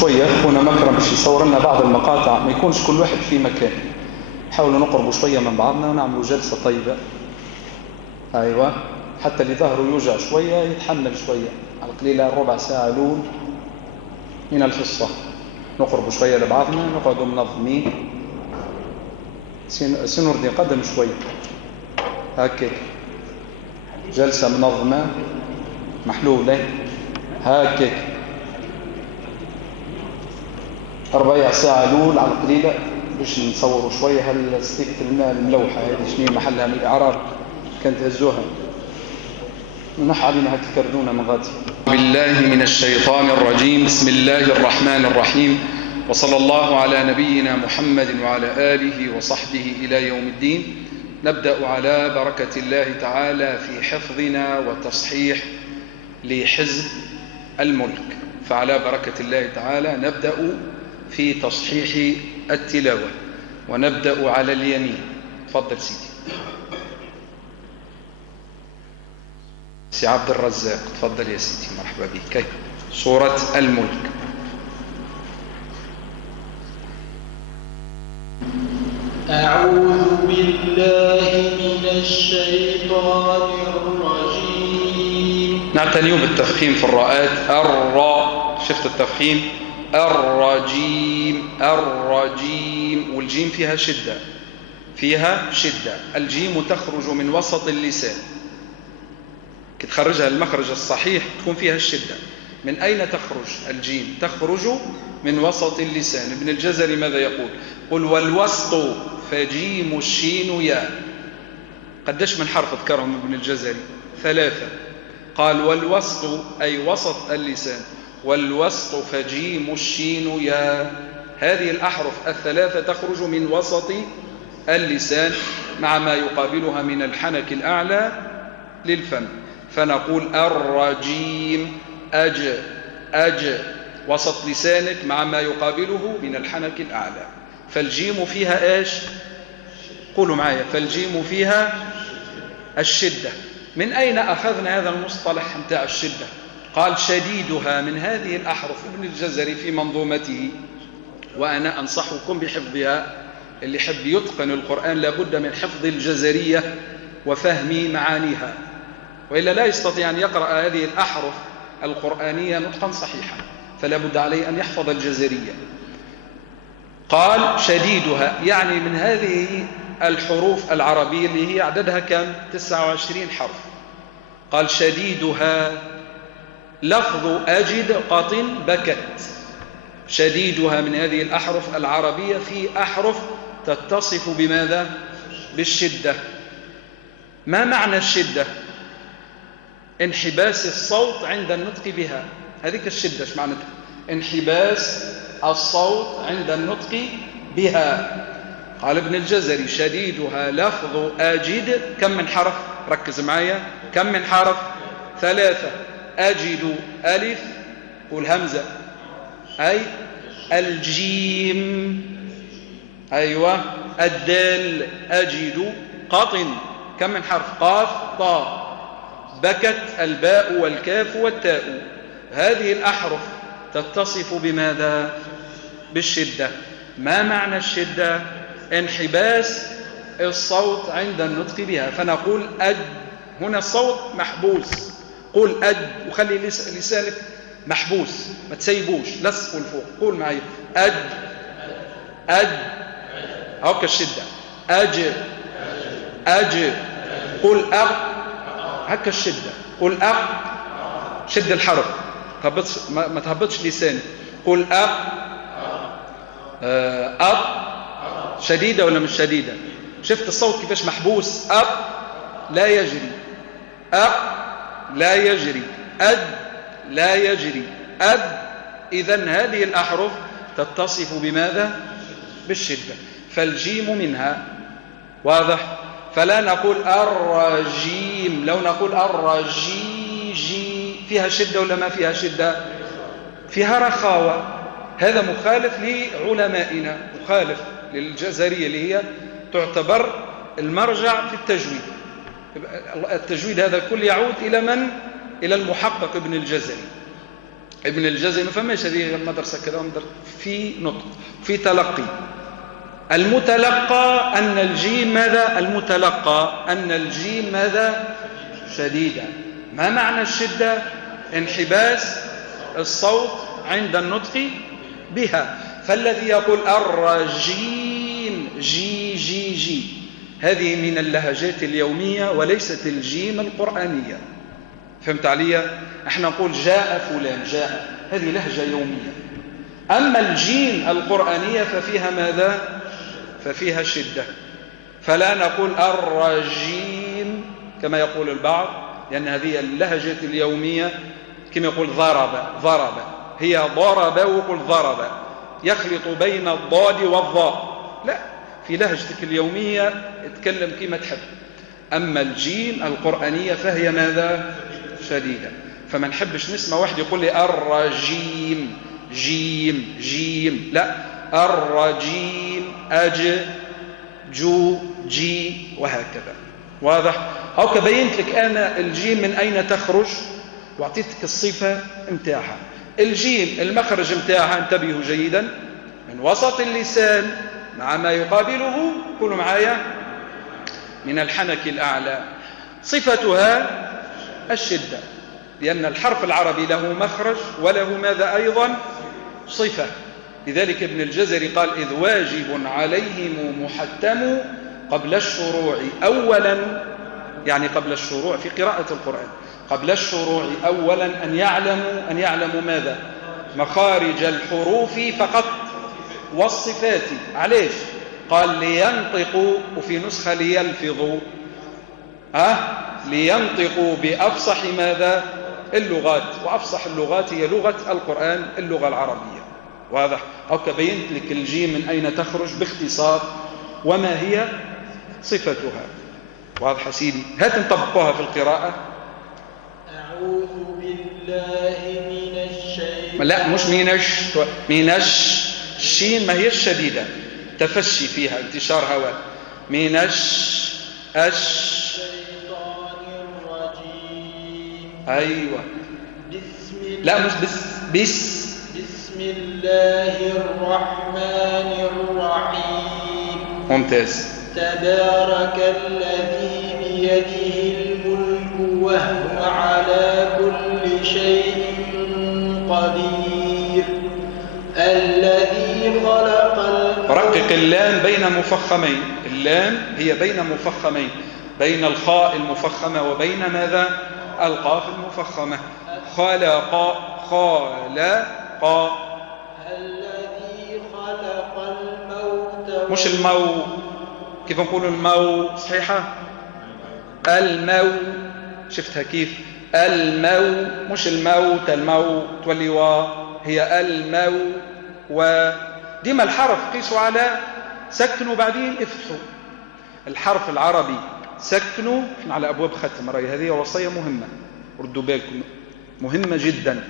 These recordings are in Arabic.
شوية. هنا مكرم باش يصور لنا بعض المقاطع، ما يكونش كل واحد في مكان. نحاولوا نقربوا شوية من بعضنا ونعملوا جلسة طيبة. أيوة، حتى اللي ظهره يوجع شوية يتحمل شوية، على قليلة ربع ساعة الأول من الحصة. نقربوا شوية لبعضنا، نقعدوا منظمين. سنردي قدم شوية هكذا، جلسة منظمة محلولة هكذا، ربع ساعة الأول على قليلة باش نصوروا شوية. هل ستيكة الماء الملوحة هذه شنو محلها من الإعراب كانت هزوها ونح علينا هتكردونا من غادي. بالله من الشيطان الرجيم. بسم الله الرحمن الرحيم، وصلى الله على نبينا محمد وعلى آله وصحبه إلى يوم الدين. نبدأ على بركة الله تعالى في حفظنا وتصحيح لحزب الملك. فعلى بركة الله تعالى نبدأ في تصحيح التلاوة، ونبدأ على اليمين. تفضل سيدي. سي عبد الرزاق تفضل يا سيدي، مرحبا بك. سورة الملك. أعوذ بالله من الشيطان الرجيم. نعتني بالتفخيم في الراءات. الراء، شفت التفخيم؟ الرجيم الرجيم، والجيم فيها شدة، فيها شدة. الجيم تخرج من وسط اللسان، تخرجها المخرج الصحيح تكون فيها الشدة. من أين تخرج الجيم؟ تخرج من وسط اللسان. ابن الجزري ماذا يقول؟ قل والوسط فجيم الشين يا. قدش من حرف ذكرهم ابن الجزري؟ 3. قال والوسط أي وسط اللسان، والوسط فجيم الشين يا. هذه الأحرف 3 تخرج من وسط اللسان مع ما يقابلها من الحنك الأعلى للفم. فنقول الرجيم أج وسط لسانك مع ما يقابله من الحنك الأعلى. فالجيم فيها إيش؟ قولوا معايا. فالجيم فيها الشدة. من أين أخذنا هذا المصطلح متاع الشدة؟ قال شديدها من هذه الأحرف. ابن الجزري في منظومته، وأنا أنصحكم بحفظها. اللي يحب يتقن القرآن لابد من حفظ الجزرية وفهم معانيها، وإلا لا يستطيع أن يقرأ هذه الأحرف القرآنية نطقا صحيحا، فلا بد عليه أن يحفظ الجزرية. قال شديدها يعني من هذه الحروف العربية اللي هي عددها كم؟ 29 حرف. قال شديدها لفظ أجد قط بكت. شديدها من هذه الأحرف العربية. في أحرف تتصف بماذا؟ بالشدة. ما معنى الشدة؟ انحباس الصوت عند النطق بها. هذيك الشدة ايش معناتها؟ انحباس الصوت عند النطق بها. قال ابن الجزري شديدها لفظ أجد. كم من حرف؟ ركز معايا. كم من حرف؟ 3. أجد ألف، والهمزة أي الجيم، أيوة الدال أجد قطن. كم من حرف؟ قاف طاء. بكت الباء والكاف والتاء. هذه الأحرف تتصف بماذا؟ بالشدة. ما معنى الشدة؟ انحباس الصوت عند النطق بها. فنقول أد، هنا الصوت محبوس. قول أد وخلي لسانك محبوس، ما تسيبوش، لصقوا لفوق. قول معي أد أد، هوك الشدة. أج قل أغ، هكا الشدة. قل أغ، شد الحرف، ما تهبطش لسانك. قل أغ أب. شديدة ولا مش شديدة؟ شفت الصوت كيفاش محبوس؟ أب لا يجري، أب لا يجري، أد لا يجري، أد. إذن هذه الأحرف تتصف بماذا؟ بالشدة. فالجيم منها، واضح؟ فلا نقول الرجيم. لو نقول الرجيجي فيها شدة ولا ما فيها شدة؟ فيها رخاوة. هذا مخالف لعلمائنا، مخالف للجزرية اللي هي تعتبر المرجع في التجويد. التجويد هذا الكل يعود إلى من؟ إلى المحقق ابن الجزري. ابن الجزري ما فماش هذه مدرسة كذا في نطق في تلقي. المتلقى أن الجيم ماذا؟ المتلقى أن الجيم ماذا؟ شديدة. ما معنى الشدة؟ انحباس الصوت عند النطق بها. فالذي يقول الرجيم جي جي جي هذه من اللهجات اليومية وليست الجيم القرآنية. فهمت علي؟ احنا نقول جاء فلان، جاء، هذه لهجة يومية. أما الجيم القرآنية ففيها ماذا؟ ففيها شدة. فلا نقول الرجيم كما يقول البعض، لأن هذه اللهجة اليومية كما يقول ضرب، ضرب، هي ضرب ويقول ضرب، يخلط بين الضاد والضاء. لا، في لهجتك اليومية اتكلم كما تحب. أما الجيم القرآنية فهي ماذا؟ شديدة. فما نحبش نسمع واحد يقول لي الرجيم جيم جيم، لا، الرجيم أج جو جي وهكذا. واضح؟ أو كبينت لك أنا الجيم من أين تخرج وأعطيتك الصفة متاعها. الجيم المخرج متاعها انتبهوا جيدا من وسط اللسان مع ما يقابله، قولوا معايا، من الحنك الأعلى. صفتها الشدة، لأن الحرف العربي له مخرج وله ماذا أيضا؟ صفة. لذلك ابن الجزري قال إذ واجب عليهم محتم قبل الشروع أولا، يعني قبل الشروع في قراءة القرآن، قبل الشروع أولا أن يعلموا ماذا؟ مخارج الحروف فقط والصفات. عليش؟ قال لينطقوا، وفي نسخة ليلفظوا، لينطقوا بأفصح ماذا؟ اللغات، وأفصح اللغات هي لغة القرآن اللغة العربية. واضح؟ أو كبينت لك الجيم من أين تخرج باختصار وما هي صفتها. واضح سيدي؟ هات نطبقوها في القراءة. أعوذ بالله من الشيطان. لا، مش من الشين ما هي الشديدة، تفشي فيها انتشار هواء. من الشيطان الرجيم. أيوة. لا، مش بسم الله الرحمن الرحيم. ممتاز. تبارك الذي بيده الملك وهو على كل شيء قدير. الذي خلق رقق اللام بين مفخمين. اللام هي بين مفخمين، بين الخاء المفخمة وبين ماذا؟ القاف المفخمة. خلق، خالق. الذي خلق الموت مش المو، كيف نقول المو صحيحة؟ المو، شفتها كيف؟ المو، مش الموت، المو تولي هي المو. وديما الحرف قيسوا على سكنوا بعدين افتحوا. الحرف العربي سكنوا، احنا على أبواب ختم رأي، هذه وصية مهمة ردوا بالكم، مهمة جدا.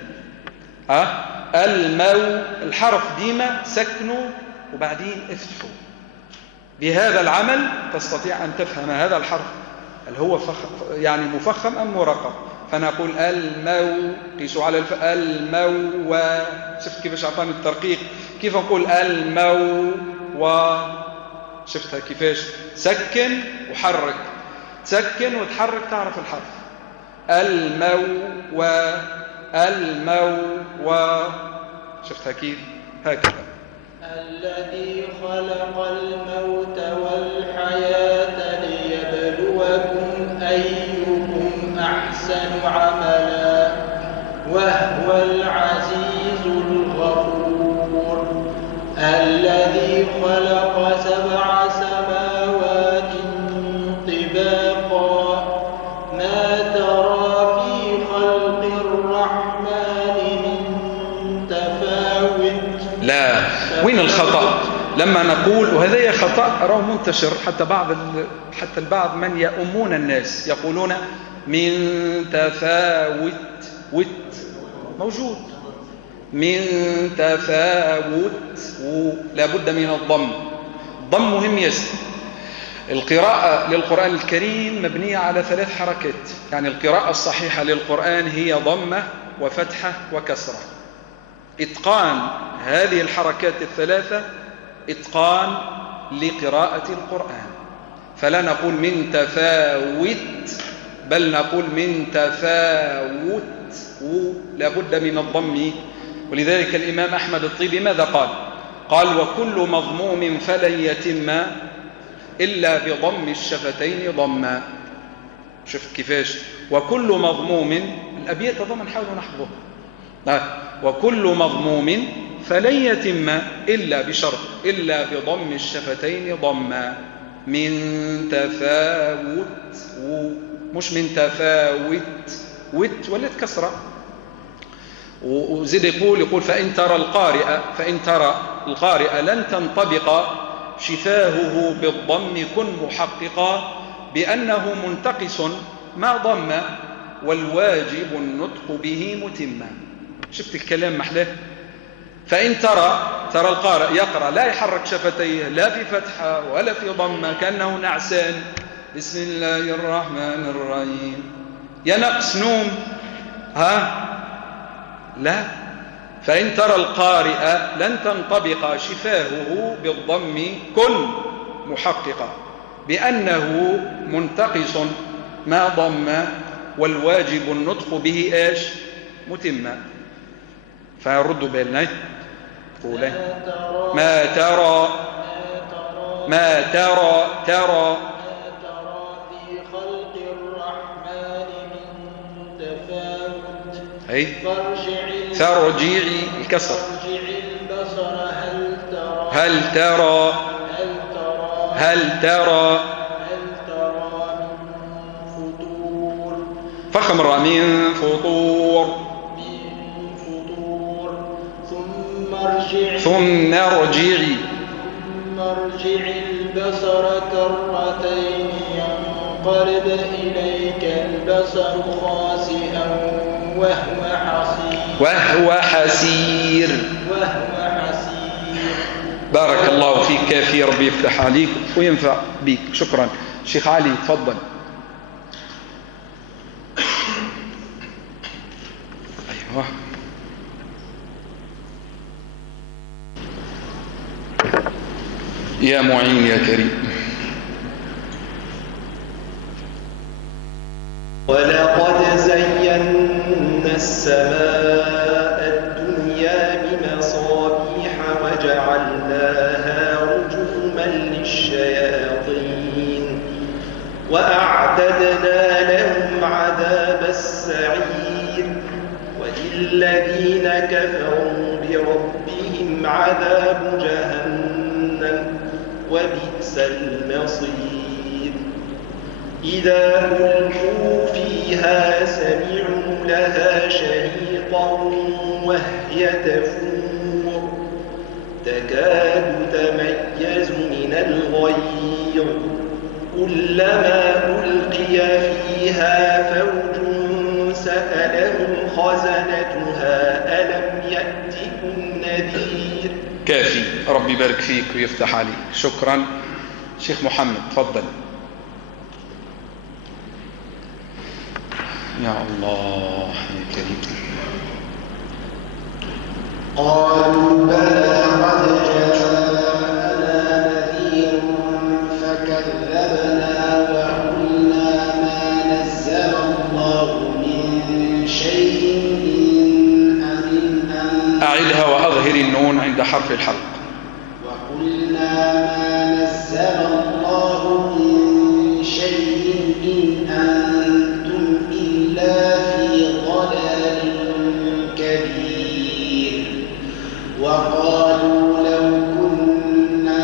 المو الحرف ديما سكنوا وبعدين افتحوا. بهذا العمل تستطيع أن تفهم هذا الحرف هل هو يعني مفخم أم مرقق. فنقول المو، قيسوا على المو. شفت كيفاش أعطاني الترقيق؟ كيف نقول المو شفتها كيفاش؟ سكن وحرك، تسكن وتحرك تعرف الحرف. المو شفتها كيف؟ هكذا. الذي خلق الموت والحياة ليبلوكم أيكم أحسن عملا وهو العزيز الغفور. الذي خلق 7 سماوات طباقا ما ترى في خلق الرحمن من تفاوت. لا، وين الخطأ؟ لما نقول، وهذا خطأ راه منتشر، حتى البعض من يؤمون الناس يقولون من تفاوت، موجود من تفاوت، لابد من الضم. الضم مهم ياسر. القراءة للقرآن الكريم مبنية على 3 حركات، يعني القراءة الصحيحة للقرآن هي ضمة وفتحة وكسرة. إتقان هذه الحركات الثلاثة إتقان لقراءة القرآن، فلا نقول من تفاوت بل نقول من تفاوت، لابد من الضم. ولذلك الإمام أحمد الطيبي ماذا قال؟ قال وكل مضموم فلن يتم إلا بضم الشفتين ضما. شفت كيفاش؟ وكل مضموم، الأبيات ضمن حاولوا نحفظه. وكل مضموم فلن يتم إلا بشرط إلا بضم الشفتين ضما. من تفاوت، مش من تفاوت، وت ولت كسرة. وزيد يقول فإن ترى القارئ لن تنطبق شفاهه بالضم كن محققا بأنه منتقص ما ضم والواجب النطق به متما. شفت الكلام محلاه؟ فإن ترى القارئ يقرأ لا يحرك شفتيه لا في فتحة ولا في ضمة كأنه نعسان، بسم الله الرحمن الرحيم، ينقص نوم لا. فإن ترى القارئ لن تنطبق شفاهه بالضم كن محققا بأنه منتقص ما ضم والواجب النطق به ايش؟ متما. فردوا بالنا قولي ما ترى في خلق الرحمن من تفاوت. أي فارجعي الكسر البصر هل ترى من فطور. فخمر من فطور. ثم ارجعي البصر كرتين ينقلب إليك البصر خاسئا وهو حسير. بارك الله فيك كافي، ربي يفتح عليك وينفع بيك. شكرا. شيخ علي تفضل. أيوة. يا معين يا كريم. ولقد زينا السماء الدنيا بمصابيح وجعلناها رجوما للشياطين وأعتدنا لهم عذاب السعير وللذين كفروا بربهم عذاب جهنم وبئس المصير. إذا ألقوا فيها سمعوا لها شهيقا وهي تفور تكاد تميز من الغيظ كلما ألقي فيها فوج سألهم خزنتها ألم يأتكم نذير. كافي، ربي يبارك فيك ويفتح عليك. شكرا. شيخ محمد تفضل. يا الله يا كريم. قالوا بلى قد جاءنا نذير فكذبنا وقلنا ما نزل الله من شيء أعدها وأظهر النون عند حرف الحلق. وقلنا ما نزل الله من شيء إن أنتم إلا في ضلال كبير. وقالوا لو كنا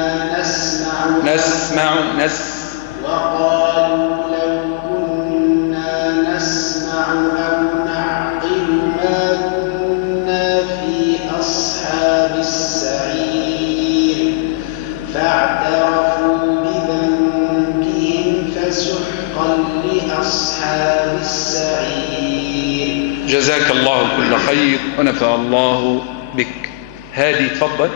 وقالوا لو كنا نسمع أو نعقل ما كنا في أصحاب السعير فاعترفوا بذنبهم فسحقا لأصحاب السعير. جزاك الله كل خير ونفع الله بك. هادي تفضل.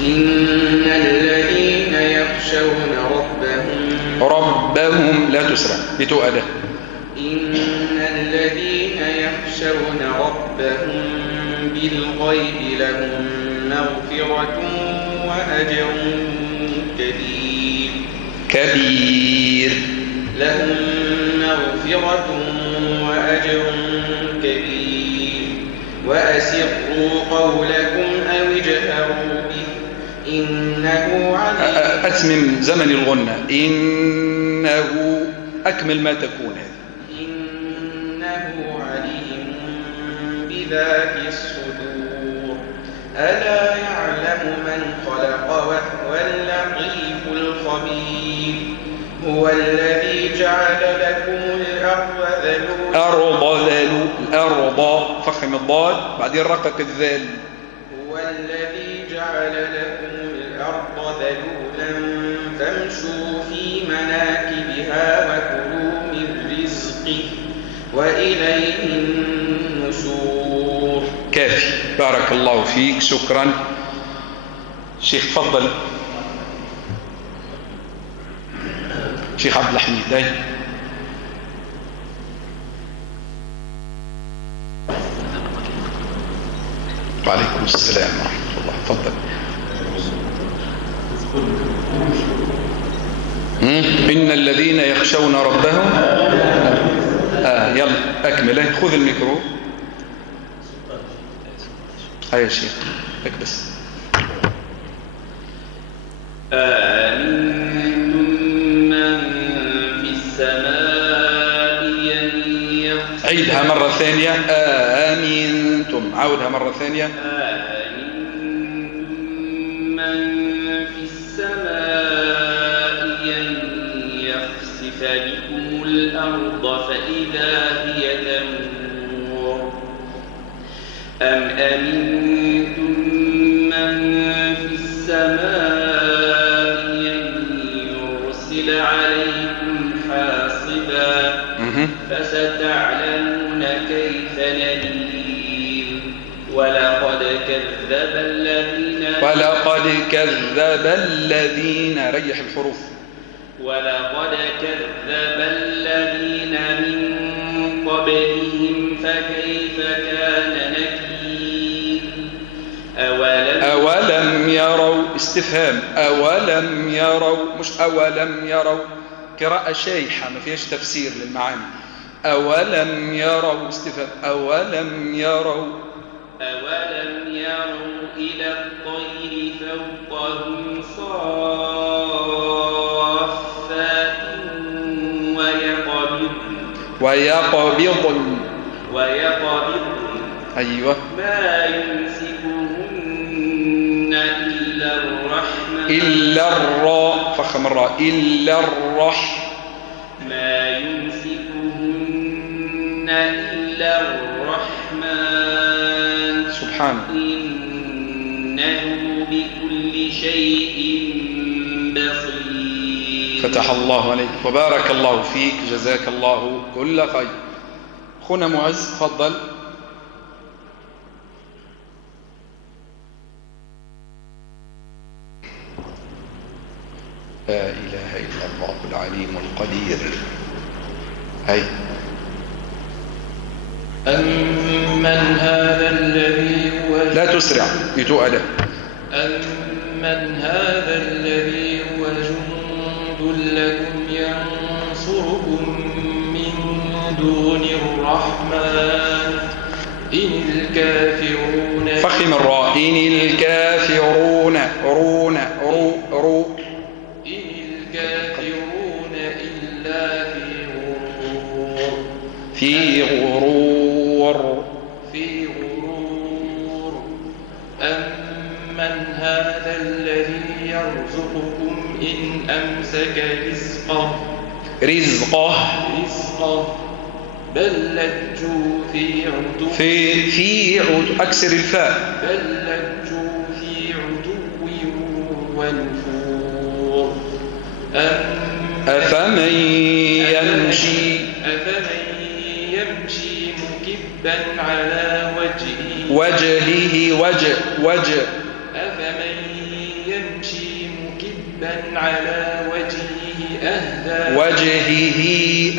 إن الذين ربهم لا تسرع بتؤده. إن الذين يخشون ربهم بالغيب لهم مغفرة وأجر كبير. لهم مغفرة وأجر كبير. وأسروا قولكم أو اجهروا به إنه عليم. أتمم زمن الغنة. إنه أكمل ما تكون. إنه عليم بذات الصدور. ألا يعلم من خلق وهو اللطيف الخبير. هو الذي جعل لكم الأرض الأرض فخم الضاد بعدين رقق الذال. هو الذي جعل لكم الأرض ذلولا فامشوا في مناكبها وكلوا من رزقه وإليه النشور. كافي. بارك الله فيك. شكرا شيخ. تفضل شيخ عبد الحميد. وعليكم السلام ورحمة الله. تفضل. إن الذين يخشون ربهم يلا أكمل. خذ الميكرو. هيا شيخ اكبس. أأمنتم من في السماء أن يخسف. عيدها مرة ثانية. آمنتم. عودها مرة ثانية. أأمنتم من في السماء أن يخسف بكم الأرض فإذا هي تمور. أم أمنتم من في السماء أن يرسل عليكم حاصبا فستعلمون كيف نذير. ولقد كذب الذين ريح الحروف. ولقد كذب الذين من قبلهم فكيف كان نكير. أولم يروا استفهام. أولم يروا مش أولم يروا. قراءة شيحة ما فيهاش تفسير للمعاني. أولم يروا استفهام. أولم يروا إلى الطير فوقهم صافات ويقبضن أيوة ما يمسكهن إلا الراء فخم الراء. إلا الرح ما يمسكهن إلا الرحمن سبحانه إنه بكل شيء بصير. فتح الله عليك وبارك الله فيك. جزاك الله كل خير. أخونا معز تفضل. لا إله إلا الله العليم القدير. هاي أمن هذا الذي هو لا تسرع بتؤدى. أمن هذا الذي هو جند لكم ينصركم من دون الرحمن إن الكافرون فخم الراء. إن الكافرون رون رو إن الكافرون إلا في غرور. أمن هذا الذي يرزقكم إن أمسك رزقه بل لجوا في عتو أكسر الفاء. بل لجوا في عتو ونفور. أفمن يمشي مكبا على وجهه أفمن يمشي مكبا على وجهه أهدى وجهه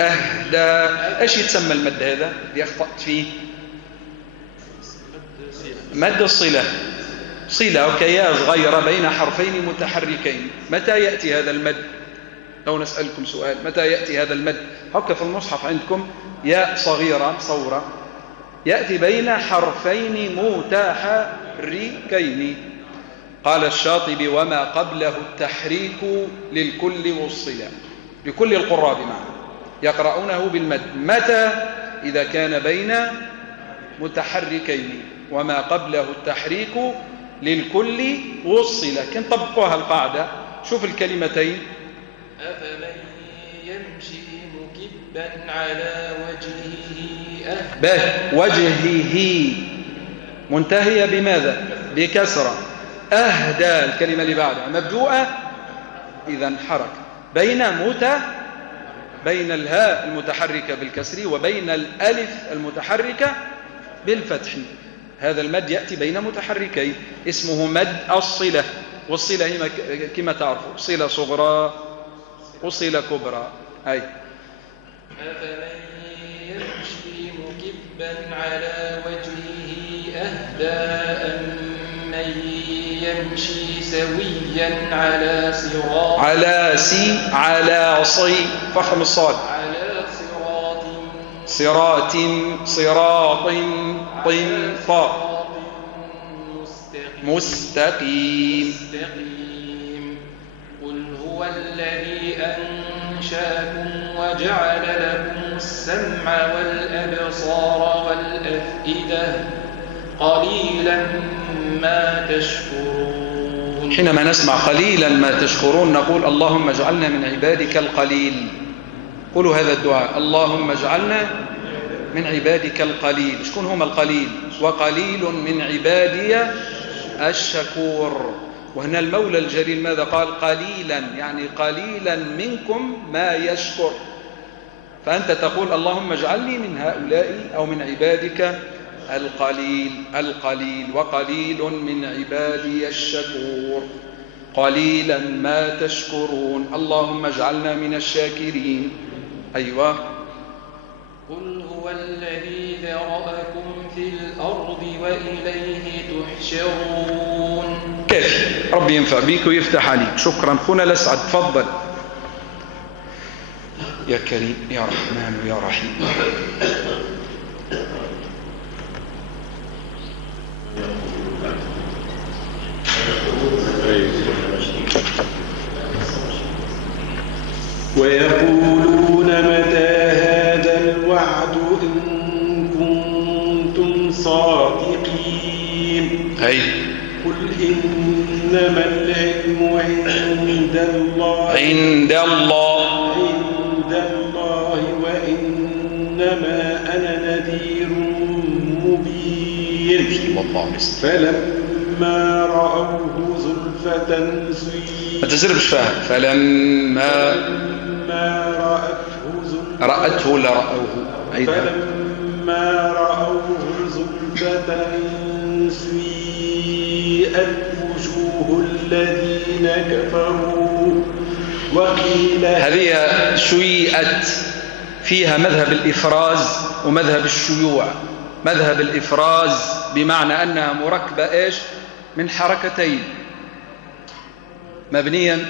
أهدى. إيش يتسمى المد هذا اللي أخطأت فيه؟ مد الصلة، صلة وكياس غير بين حرفين متحركين. متى يأتي هذا المد؟ لو نسألكم سؤال، متى يأتي هذا المد؟ هكا في المصحف عندكم ياء صغيرة صورة يأتي بين حرفين متحركين. قال الشاطبي: وما قبله التحريك للكل والصلة، لكل القراء بمعنى يقرؤونه بالمد. متى؟ إذا كان بين متحركين. وما قبله التحريك للكل والصلة. كن طبقوها القاعدة. شوف الكلمتين: أفمن يمشي مكبا على وجهه به وجهه منتهية بماذا؟ بكسرة. أهدى الكلمة اللي بعدها مبدوءة، إذن حركة بين الهاء المتحركة بالكسر وبين الألف المتحركة بالفتح. هذا المد يأتي بين متحركين، اسمه مد الصلة. والصلة هي كما تعرفوا صلة صغرى وصلة كبرى. أي أفمن يمشي مكبا على وجهه أهدى أمن يمشي سويا على صراط على صي فخم الصاد على صراط طاء مستقيم. قل هو الذي أنشأكم وجعل لكم السمع والأبصار والأفئدة قليلا ما تشكرون. حينما نسمع قليلا ما تشكرون نقول: اللهم اجعلنا من عبادك القليل. قولوا هذا الدعاء: اللهم اجعلنا من عبادك القليل. شكون هم القليل؟ وقليل من عبادي الشكور. وهنا المولى الجليل ماذا قال؟ قليلا، يعني قليلا منكم ما يشكر. فأنت تقول: اللهم اجعلني من هؤلاء أو من عبادك القليل وقليل من عبادي الشكور. قليلا ما تشكرون. اللهم اجعلنا من الشاكرين. أيوة. قل هو الذي ذرأكم في الأرض وإليه تحشرون. كيف؟ ربي ينفع بيك ويفتح عليك. شكرا خونا الأسعد، تفضل. يا كريم يا رحمن يا رحيم. ويقولون متى هذا الوعد إن كنتم صادقين. أي قل إنما العلم عند الله وإنما أنا نذير مبين. فلما رأوه زلفة ما تزربش فيها. فلما رأته ولا رأوه؟ فلما رأوه زلفة سيئت وجوه الذين كفروا وقيل هذه سيئت فيها مذهب الإفراز ومذهب الشيوع. مذهب الإفراز بمعنى أنها مركبة إيش؟ من حركتين، مبنيا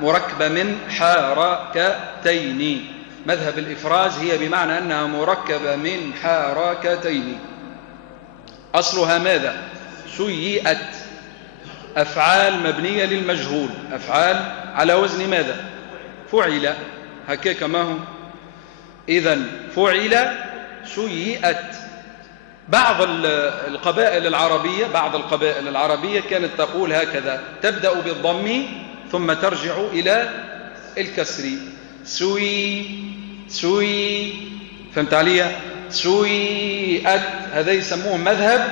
مركبة من حركتين. مذهب الإفراز هي بمعنى أنها مركبة من حركتين. أصلها ماذا؟ سيئت. أفعال مبنية للمجهول، أفعال على وزن ماذا؟ فعل. هكذا ما هو. إذن فعل سيئت. بعض القبائل العربية كانت تقول هكذا: تبدأ بالضم ثم ترجع إلى الكسر. سوي فهمت علي؟ سويئت. هذا يسموه مذهب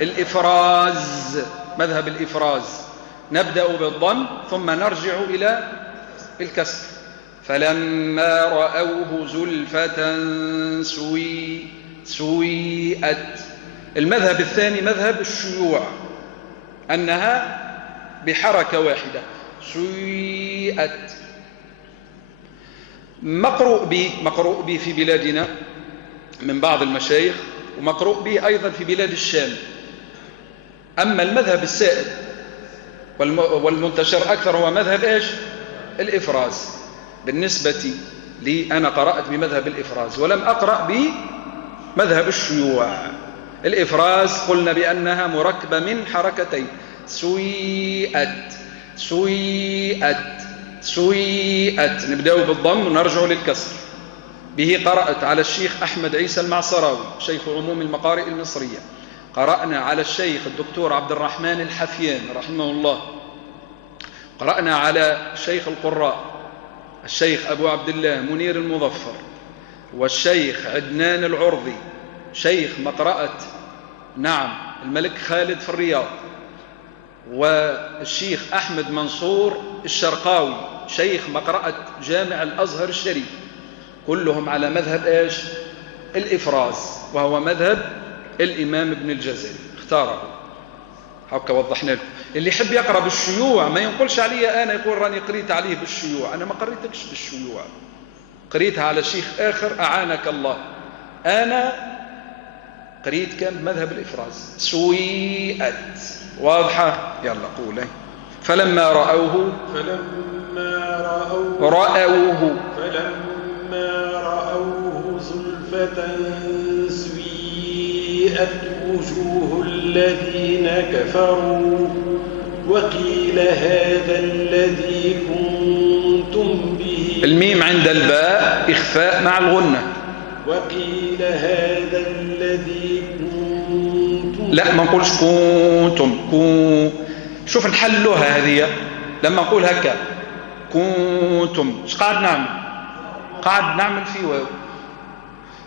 الإفراز. مذهب الإفراز نبدأ بالضم ثم نرجع إلى الكسر. فلما رأوه زلفة سويئت. المذهب الثاني مذهب الشيوع، أنها بحركة واحدة. سيئت مقروء به في بلادنا من بعض المشايخ، ومقروء به أيضا في بلاد الشام. أما المذهب السائد والمنتشر أكثر هو مذهب إيش؟ الإفراز. بالنسبة لي أنا قرأت بمذهب الإفراز ولم أقرأ بمذهب الشيوع. الإفراز قلنا بأنها مركبة من حركتين، سويئت سويئت سويئت، نبدأ بالضم ونرجع للكسر. به قرأت على الشيخ أحمد عيسى المعصراوي شيخ عموم المقارئ المصرية، قرأنا على الشيخ الدكتور عبد الرحمن الحفيان رحمه الله، قرأنا على شيخ القراء الشيخ أبو عبد الله منير المظفر، والشيخ عدنان العرضي شيخ مقرأة الملك خالد في الرياض، والشيخ أحمد منصور الشرقاوي شيخ مقرأة جامع الأزهر الشريف، كلهم على مذهب إيش؟ الإفراز، وهو مذهب الإمام ابن الجزري اختاره. هكا وضحنا لكم. اللي يحب يقرأ بالشيوع ما ينقلش علي أنا يقول راني قريت عليه بالشيوع، أنا ما قريتكش بالشيوع، قريتها على شيخ آخر أعانك الله. أنا قريت كان بمذهب الإفراز سويئت. واضحة؟ يلا قولي. فلما رأوه زلفة سيئت وجوه الذين كفروا وقيل هذا الذي كنتم به. الميم عند الباء إخفاء مع الغنة. وقيل هذا الذي كنتم. لا ما نقولش كنتم شوف نحلوها هذه لما نقول هكا كنتم ايش قاعد نعمل؟ قاعد نعمل في واو.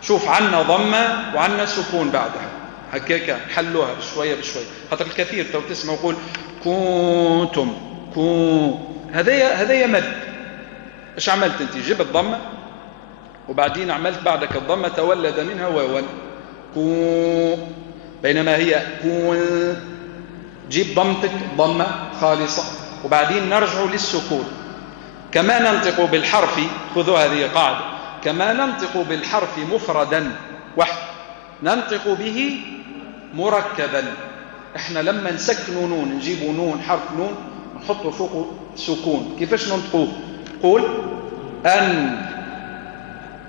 شوف عنا ضمة وعنا سكون بعدها هكاك نحلوها بشوية بشوية، خاطر الكثير تو تسمع يقول كنتم هذايا مد. ايش عملت انت؟ جبت ضمة وبعدين عملت بعدك الضمة تولد منها واوا بينما هي جيب ضمتك ضمة خالصة وبعدين نرجع للسكون. كما ننطق بالحرف، خذوا هذه قاعدة، كما ننطق بالحرف مفردا وحد ننطق به مركبا. احنا لما نسكن نون نجيب نون حرف نون ونحطه فوق سكون، كيفاش ننطقوه؟ قول أن.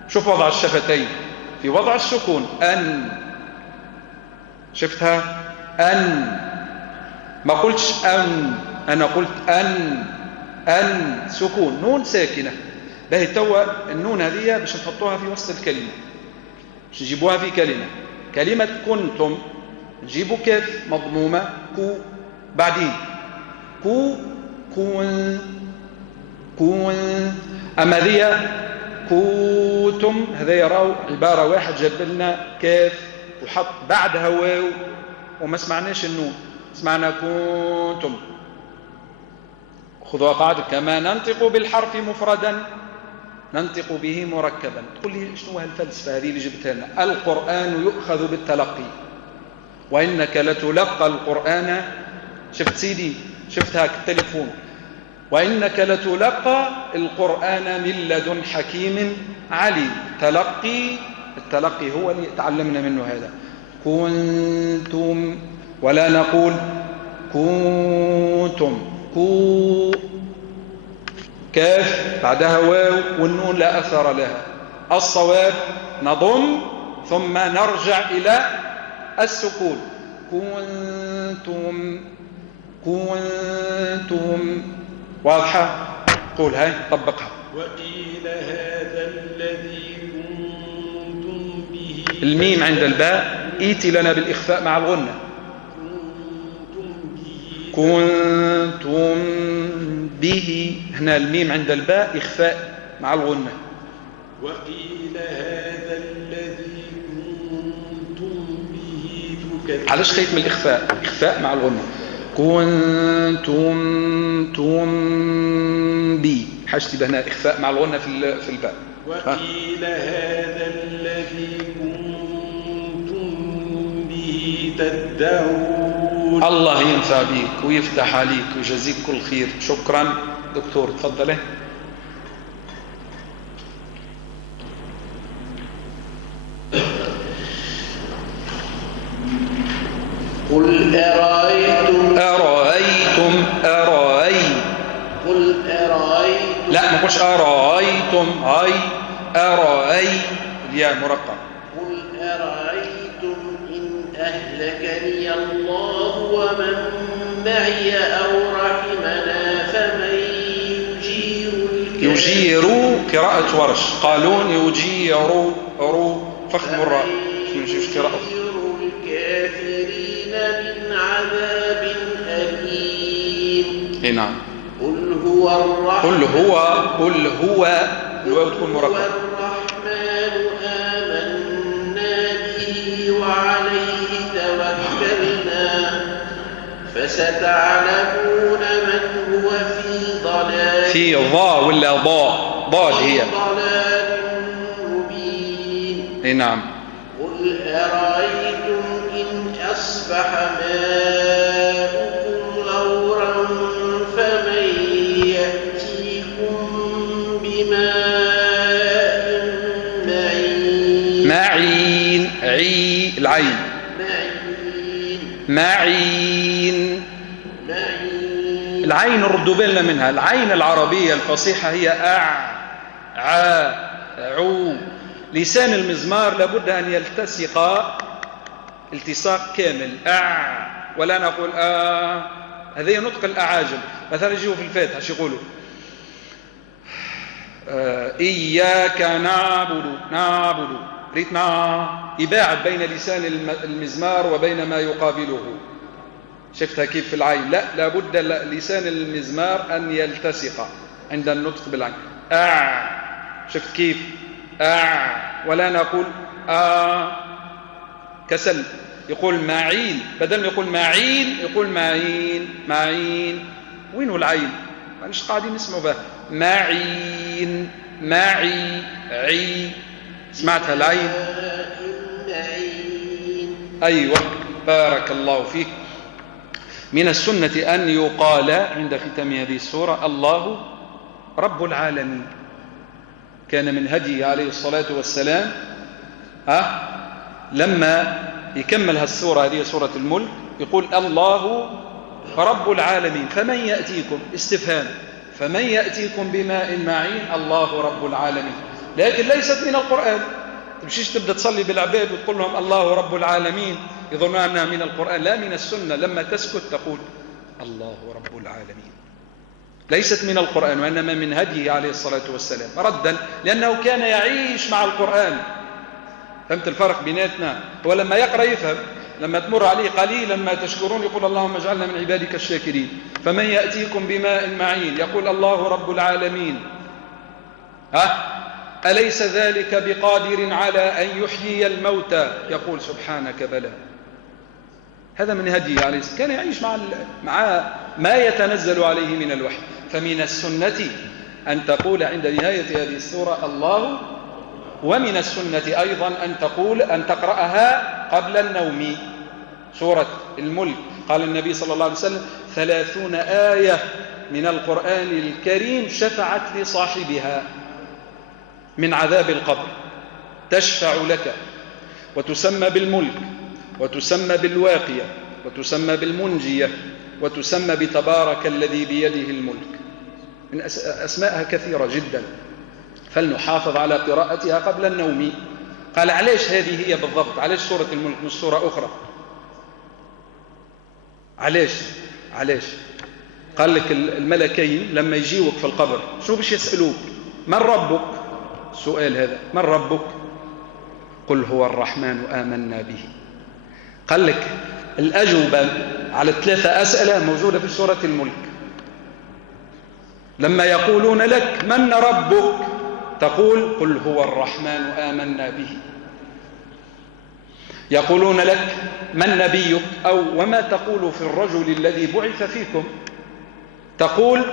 شوف وضع الشفتين في وضع السكون أن، شفتها أن، ما قلتش أن، أنا قلت أن سكون نون ساكنة. باهي توا النون هذه باش نحطوها في وسط الكلمة، باش نجيبوها في كلمة كنتم نجيبوا كاف مضمومة بعدين كون. أما ذي كنتم هذا يراو عبارة واحد جاب لنا كاف وحط بعدها واو وما سمعناش النون، سمعنا كنتم. خذوا قاعدة كما ننطق بالحرف مفردا ننطق به مركبا. تقول لي شنو هالفلسفة هذه اللي جبتها لنا؟ القرآن يؤخذ بالتلقي وإنك لتلقى القرآن. شفت سيدي؟ شفت هاك التليفون، وإنك لتلقى القرآن من لدن حكيم عليم. التلقي هو اللي تعلمنا منه هذا. كنتم ولا نقول كنتم كاف بعدها واو والنون لا أثر لها. الصواب نضم ثم نرجع إلى السكون. كنتم واضحة؟ قول هاي طبقها. وقيل هذا الذي كنتم به. الميم عند الباء ايتي لنا بالإخفاء مع الغنة. كنتم به، هنا الميم عند الباء إخفاء مع الغنة. وقيل هذا الذي كنتم به تكذبون. علاش خيط من الإخفاء؟ إخفاء مع الغنة. كنتم بي حاجتي بهنا إخفاء مع الغنة في الباء. وقيل هذا الذي كنتم به تدعون. الله ينفع بيك ويفتح عليك ويجزيك كل خير. شكرا دكتور، تفضله. قل أرأيتم قل أرأيتم لا ما نقولش أرأيتم هاي أرأي الياء مرقم. قل أرأيتم إن أهلكني الله ومن معي أو رحمنا فمن يجير قراءة ورش، قالون يجير رو فخم الراء مش قراءة الكافرين من عذاب أليم. نعم. قل هو الواو تكون مرقمة. الرحمن آمنا به وعليه توكلنا فستعلمون من هو في ضلال ولا ضاد هي ضلال مبين. نعم. قل أرأيتم إن أصبح ماؤكم غورا فمن يأتيكم بماء معين. العين معين. العين نردوا بالنا منها. العين العربية الفصيحة هي عو. لسان المزمار لابد أن يلتصق التصاق كامل ولا نقول هذا نطق الأعاجم. مثلا يجيوا في الفاتحة شو يقولوا إياك نعبد ريتنا يباعد بين لسان المزمار وبين ما يقابله. شفتها كيف في العين؟ لا، لابد لسان المزمار أن يلتصق عند النطق بالعين. شفت كيف؟ ولا نقول كسل. يقول معين بدل ما يقول معين يقول معين. وينه العين؟ ما نش قاعدين نسمعوا بها. معين عي. سمعتها العين؟ أيوة بارك الله فيك. من السنة أن يقال عند ختام هذه السورة الله رب العالمين. كان من هديه عليه الصلاة والسلام لما يكمل هالسورة هذه سورة الملك يقول الله رب العالمين فمن يأتيكم استفهام فمن يأتيكم بماء معين الله رب العالمين. لكن ليست من القرآن. تمشيش تبدأ تصلي بالعباد وتقول لهم الله رب العالمين يظنون أنها من القرآن. لا، من السنة لما تسكت تقول الله رب العالمين. ليست من القرآن وإنما من هديه عليه الصلاة والسلام ردا لأنه كان يعيش مع القرآن. فهمت الفرق بيناتنا؟ هو لما يقرأ يفهم. لما تمر عليه قليلا ما تشكرون يقول اللهم اجعلنا من عبادك الشاكرين. فمن يأتيكم بماء معين يقول الله رب العالمين. أليس ذلك بقادر على أن يحيي الموتى يقول سبحانك بلى. هذا من هديه عليه الصلاة. كان يعيش مع ما يتنزل عليه من الوحي. فمن السنة أن تقول عند نهاية هذه السورة الله. ومن السنة أيضا أن تقرأها قبل النوم. سورة الملك قال النبي صلى الله عليه وسلم 30 آية من القرآن الكريم شفعت لصاحبها من عذاب القبر. تشفع لك وتسمى بالملك وتسمى بالواقية وتسمى بالمنجية وتسمى بتبارك الذي بيده الملك. من أسمائها كثيرة جدا فلنحافظ على قراءتها قبل النوم. قال علاش هذه هي بالضبط؟ علاش سورة الملك مش سورة أخرى؟ علاش؟ قال لك الملكين لما يجيوك في القبر شو بش يسألوك؟ من ربك؟ سؤال هذا، من ربك؟ قل هو الرحمن آمنا به. قال لك الأجوبة على 3 أسئلة موجودة في سورة الملك. لما يقولون لك من ربك تقول قل هو الرحمن آمنا به. يقولون لك من نبيك أو وما تقول في الرجل الذي بعث فيكم تقول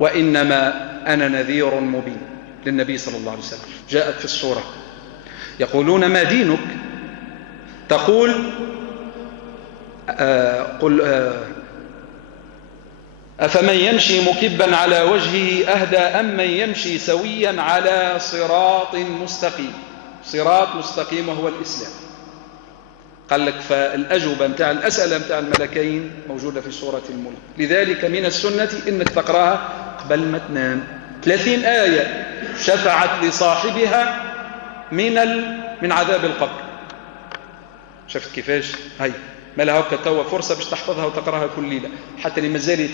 وإنما أنا نذير مبين للنبي صلى الله عليه وسلم جاءت في السورة. يقولون ما دينك تقول قل أفمن يمشي مكبا على وجهه أهدى أم من يمشي سويا على صراط مستقيم. صراط مستقيم وهو الإسلام. قال لك فالأجوبة متاع الأسئلة متاع الملكين موجودة في سورة الملك. لذلك من السنة إنك تقرأها قبل ما تنام. 30 آية شفعت لصاحبها من عذاب القبر. شفت كيفاش؟ هاي ما لها هكا توا فرصة باش تحفظها وتقراها كل ليلة. حتى اللي مازال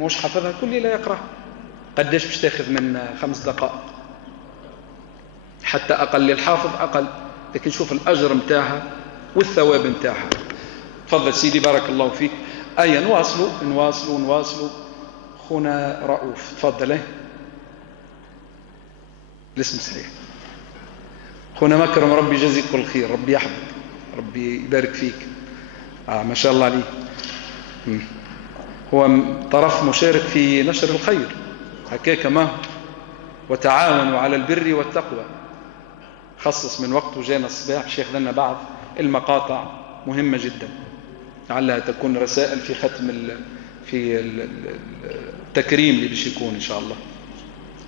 مش حفظها كل ليلة يقراها. قداش باش تاخذ من 5 دقائق؟ حتى أقل الحافظ أقل، لكن شوف الأجر متاعها والثواب متاعها. تفضل سيدي بارك الله فيك. آية نواصلوا. خونا رؤوف تفضل. الاسم صحيح. خونا مكرم ربي يجزيك كل خير، ربي يحفظك، ربي يبارك فيك. ما شاء الله عليه. هو طرف مشارك في نشر الخير هكاك ما، وتعاونوا على البر والتقوى. خصص من وقته جانا الصباح باش ياخذ لنا بعض المقاطع مهمة جدا، لعلها تكون رسائل في ختم في التكريم اللي باش يكون ان شاء الله.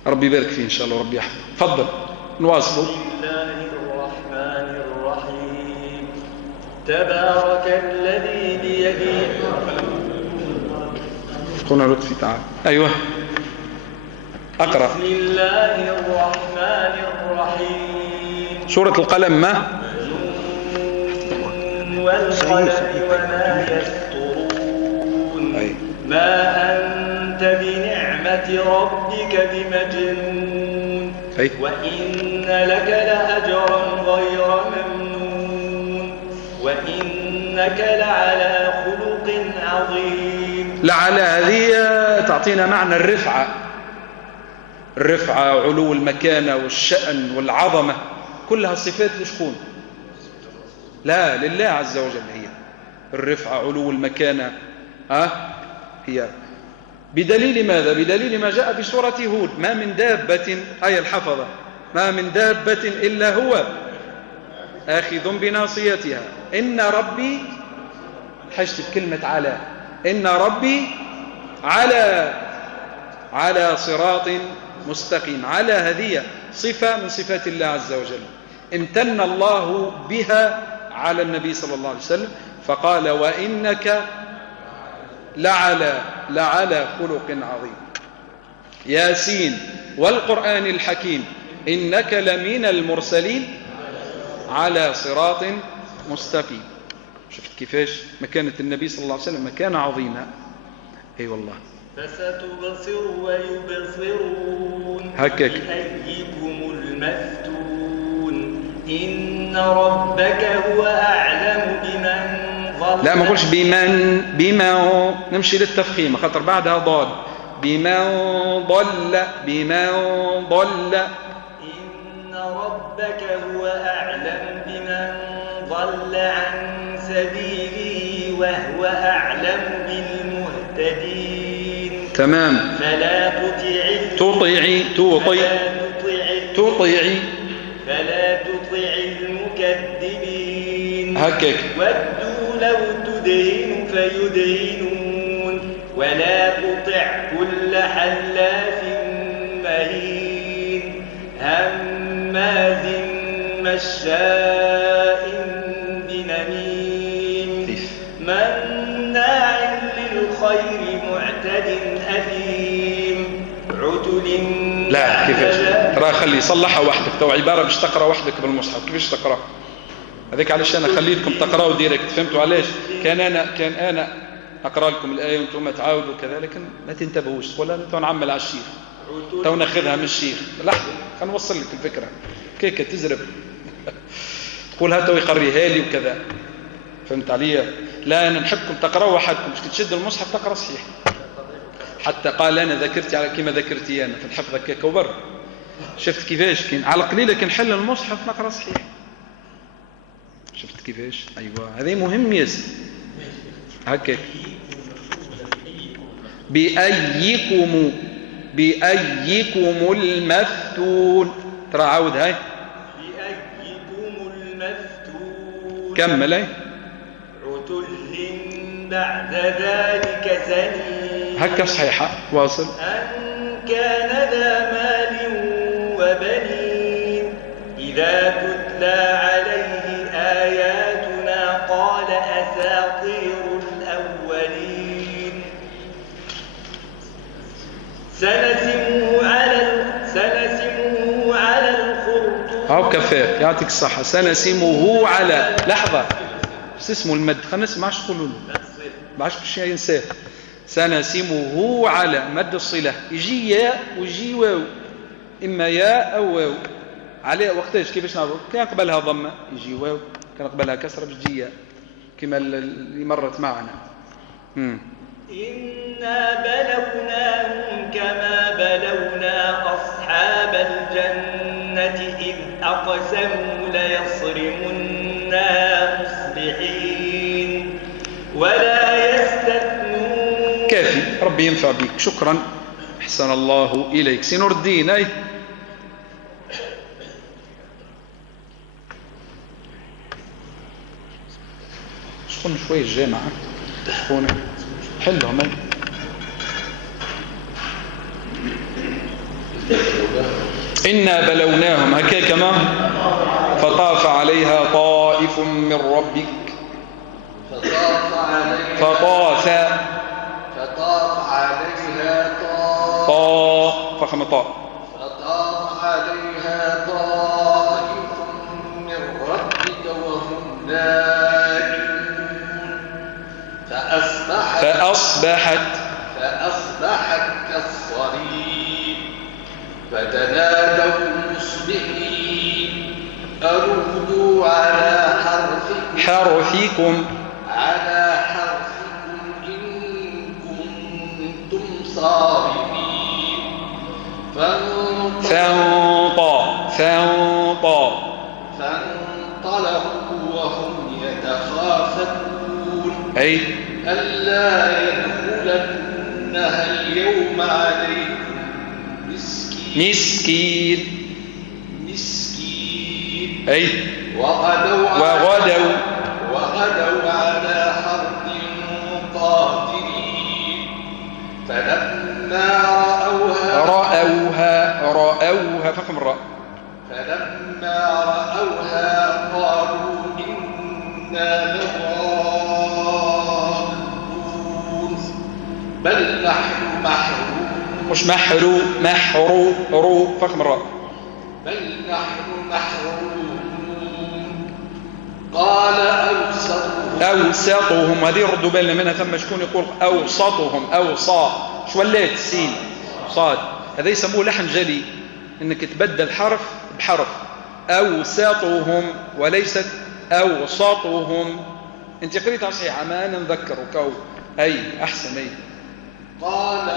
ربي يبارك فيه ان شاء الله وربي يحفظه. تفضل نواصلوا. بسم الله الرحمن الرحيم. تبارك الذي بيده خونا لطفي تعال. ايوه اقرا. بسم الله الرحمن الرحيم. سورة القلم. ما والقلم وما يسطرون. ما أنت بنعمة ربك بمجنون. وإن لك لأجرا غير ممنون. وإنك لعلى خلق عظيم. لعلى هذه تعطينا معنى الرفعة وعلو المكانة والشأن والعظمة، كلها صفات لشكون؟ لا، لله عز وجل. هي الرفعة علو المكانة هي بدليل ماذا؟ بدليل ما جاء في سورة هود: ما من دابة، أي الحفظة، ما من دابة إلا هو آخذ بناصيتها إن ربي، حشت بكلمة على، إن ربي على صراط مستقيم. على هذه صفة من صفات الله عز وجل، امتن الله بها على النبي صلى الله عليه وسلم، فقال: وإنك لعلى خلق عظيم. ياسين والقرآن الحكيم إنك لمن المرسلين على صراط مستقيم. شفت كيفاش مكانة النبي صلى الله عليه وسلم؟ مكانة عظيمة. أي والله. فستبصر ويبصرون هكاك. بأيكم المفتون. إن ربك هو أعلم بمن ضل. لا، ما نقولش بمن نمشي للتفخيم، خاطر بعدها ضاد. بمن ضل. إن ربك هو أعلم بمن ضل عن سبيله وهو أعلم بالمهتدين. تمام. فلا تطع المكذبين. هكاك. ودوا لو تدهن فيدهنون. ولا تطع كل حلاف مهين هماز مشاء بنميم مناع للخير معتد أثيم عتل. لا، كيفاش؟ ترى خلي صلحها وحدك، تو عبارة باش تقرأ وحدك بالمصحف. كيفاش تقرأ؟ هذيك علاش أنا خليتكم تقرأوا ديريكت. فهمتوا علاش؟ كان أنا أقرأ لكم الآية وأنتم تعاودوا كذا، لكن ما تنتبهوش. ولا تو نعمل على الشيخ، تو ناخذها من الشيخ. لحظة خلينا نوصل لك الفكرة. كيكة تزرب تقول هاتوا يقريها لي وكذا. فهمت علي؟ لا، أنا نحبكم تقرأوا وحدكم، باش تشد المصحف تقرأ صحيح. حتى قال أنا ذاكرتي على كما ذاكرتي أنا في الحفظ كيكة وبر. شفت كيفاش؟ كان على قليلة كان حل المصحف نقرأ صحيح. شفت كيفاش؟ أيوة، هذه مهم ياسر. هكا. بأيكم المفتون. ترى عاود هاي. بأيكم المفتون. كمل هاي. عتل بعد ذلك زنيم. هكا صحيحة. واصل. أن كان ذا مال وبنين إذا تتلى عليه آياتنا قال سنسمه على الخرطوم. هاو كفاك يعطيك الصحة. سنسمه على لحظة شو اسمه المد خلنا نسمعش تقولوا له باش شي ينساه. سنسمه على مد الصلة يجي ياء ويجي واو إما ياء أو واو عليه وقتاش كيفاش نعرف كان قبلها ضمة يجي واو كان قبلها كسرة بتجي ياء كما اللي مرت معنا. إنا بلوناهم كما بلونا أصحاب الجنة إذ أقسموا ليصرمنها مصبحين ولا يستثنون. كافي ربي ينفع بك. شكرا أحسن الله إليك. سنور الدين أي شكون شوية الجامعة شكون حلهم أي إنا بلوناهم هكا كما فطاف عليها طائف من ربك فطاف عليها فخم طاء فطاف عليها طائف من ربك وهم نائمون فأصبحت كالصريم فتنادوا مصبحين أردوا على حرثكم إن كنتم صارمين فانطلقوا وهم يتخافتون أي ألا يدخلنها اليوم عليكم مسكين أي وغدوا على حرد قادرين فلما رأوها فخم الراء فلما رأوها قالوا إنا لضالون بل نحن محرومون مش محرو فخم الراء بل نحن محرومون قال أوسطهم هذه ردوا بالنا منها ثم شكون يقول أوسطهم أوصى شو ولات السين صاد هذا يسموه لحن جلي انك تبدل حرف بحرف أوسطهم وليست أوسطهم. انت قريتها صحيحة ما نذكرك أي أحسن أي قال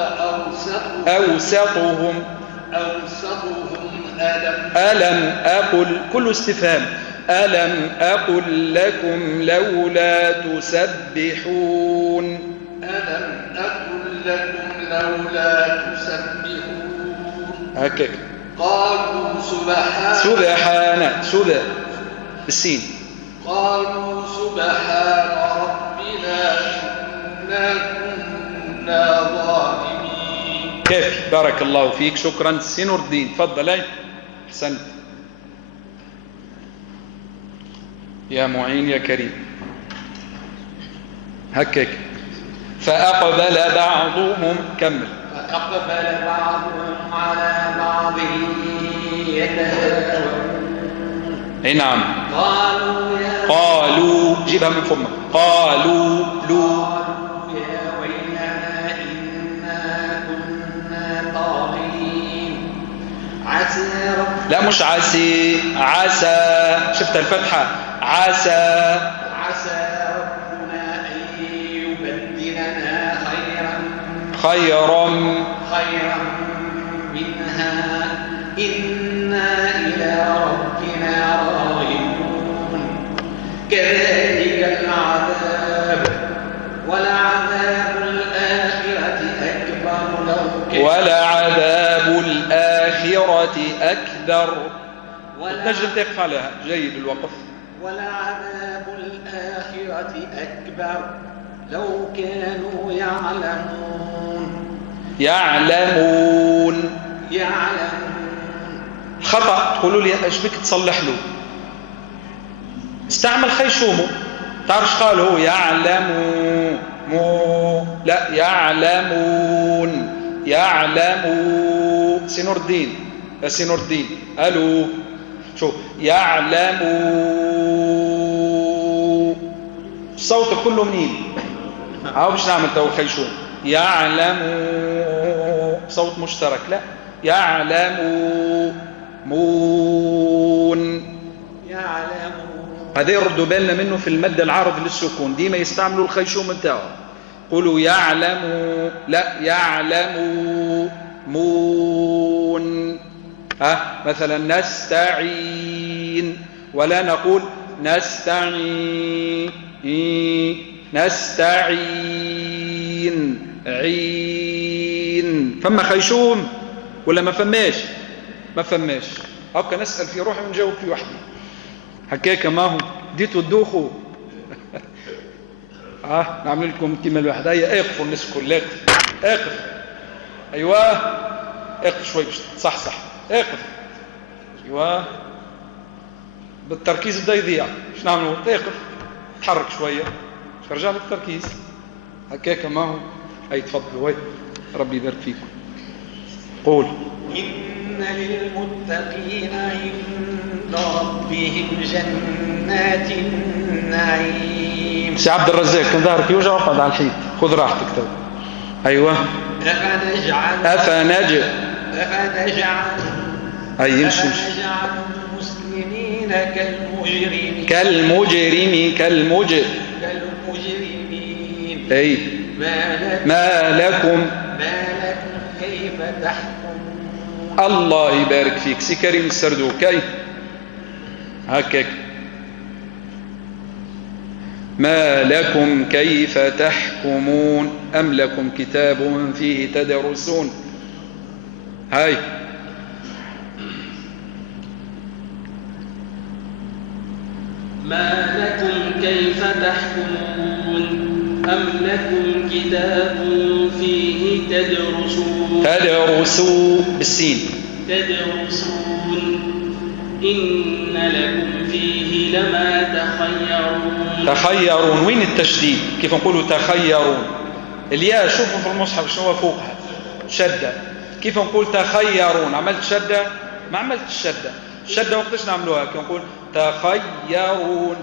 أوسطهم ألم أقل كل استفهام ألم أقل لكم لولا تسبحون هكذا قالوا سبحان بالسين قالوا سبحان ربنا إنا كنا ظالمين. كيف بارك الله فيك شكرا. سنور الدين تفضل. أي أحسنت يا معين يا كريم. هكك فأقبل بعضهم كمل فأقبل بعضهم على بعض يتهاورون. اي نعم قالوا جيبها من فمك قالوا يا ويلنا إنا كنا طاغين عسى لا مش عسى شفت الفتحة عسى ربنا أن يبدلنا خيرا منها إنا إلى ربنا راغبون. كذلك العذاب ولعذاب الآخرة أكبر نجم تقف عليها جيد الوقف. ولعذاب الآخرة أكبر لو كانوا يعلمون. خطأ تقولوا لي ايش بك تصلح له استعمل خيشومه تعرفش قال هو يعلمون لا يعلمون يعلموا سنور الدين سنور الدين ألو شو يعلموا الصوت كله منين أو باش نعمل تو الخيشوم يعلموا صوت مشترك لا يعلموا مون هذا يردوا بالنا منه في المد العارض للسكون ديما يستعملوا الخيشوم بتاعه قولوا يعلموا لا يعلموا مون مثلا نستعين ولا نقول نستعين نستعين عين فما خيشوم ولا ما فماش ما فماش هكا نسأل في روحي ونجاوب في وحدي حكاك ما هو ديتوا الدوخو نعمل لكم كلمة الواحدة هي اقفوا الناس كلها اقف ايوه اقف شوي باش تصحصح اقف ايوه بالتركيز بدا يضيع ايش نعملوا اقف تحرك شوية ترجع للتركيز هكاك ما هو هاي تفضلوا هاي ربي يبارك فيكم قول إن للمتقين عند ربهم جنات النعيم سي عبد الرزاق كان ظهرك يوجع وقعد على الحيط خذ راحتك تو ايوه افنجعل اي يمشي المسلمين كالمجرمين اي ما لكم كيف تحكمون الله يبارك فيك سي كريم السردوكي هكاك ما لكم كيف تحكمون أم لكم كتاب فيه تدرسون هاي ما لكم كيف تحكمون أم لكم كتاب فيه تدرسوا بالسين تدرسون إن لكم فيه لما تخيرون وين التشديد كيف نقولوا تخيرون الياء شوفوا في المصحف شنو فوقها شدة كيف نقول تخيرون عملت شدة ما عملت الشدة وقتاش نعملوها كيف نقول تخيرون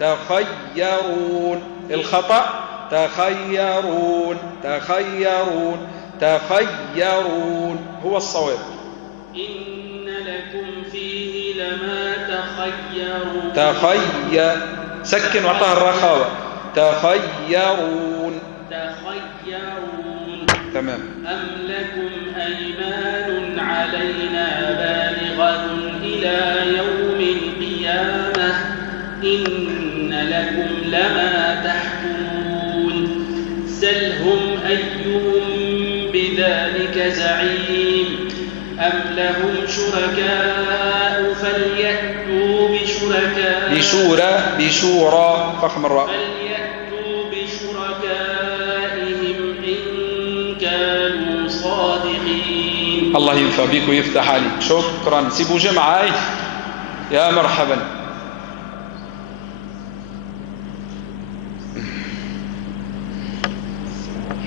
تخيرون الخطأ تخيرون هو الصواب إن لكم فيه لما تخيرون سكن وعطاها الرخاوة تخيرون تمام أم لكم أيمان علينا بالغة إلى يوم القيامة إن لكم لما تحكمون سلهم أيهم بذلك زعيم أم لهم شركاء فليأتوا بشورى فخم الراء فليأتوا بشركائهم إن كانوا صادقين الله ينفع بيك ويفتح عليك شكرا سيبوا جمعة يا مرحبا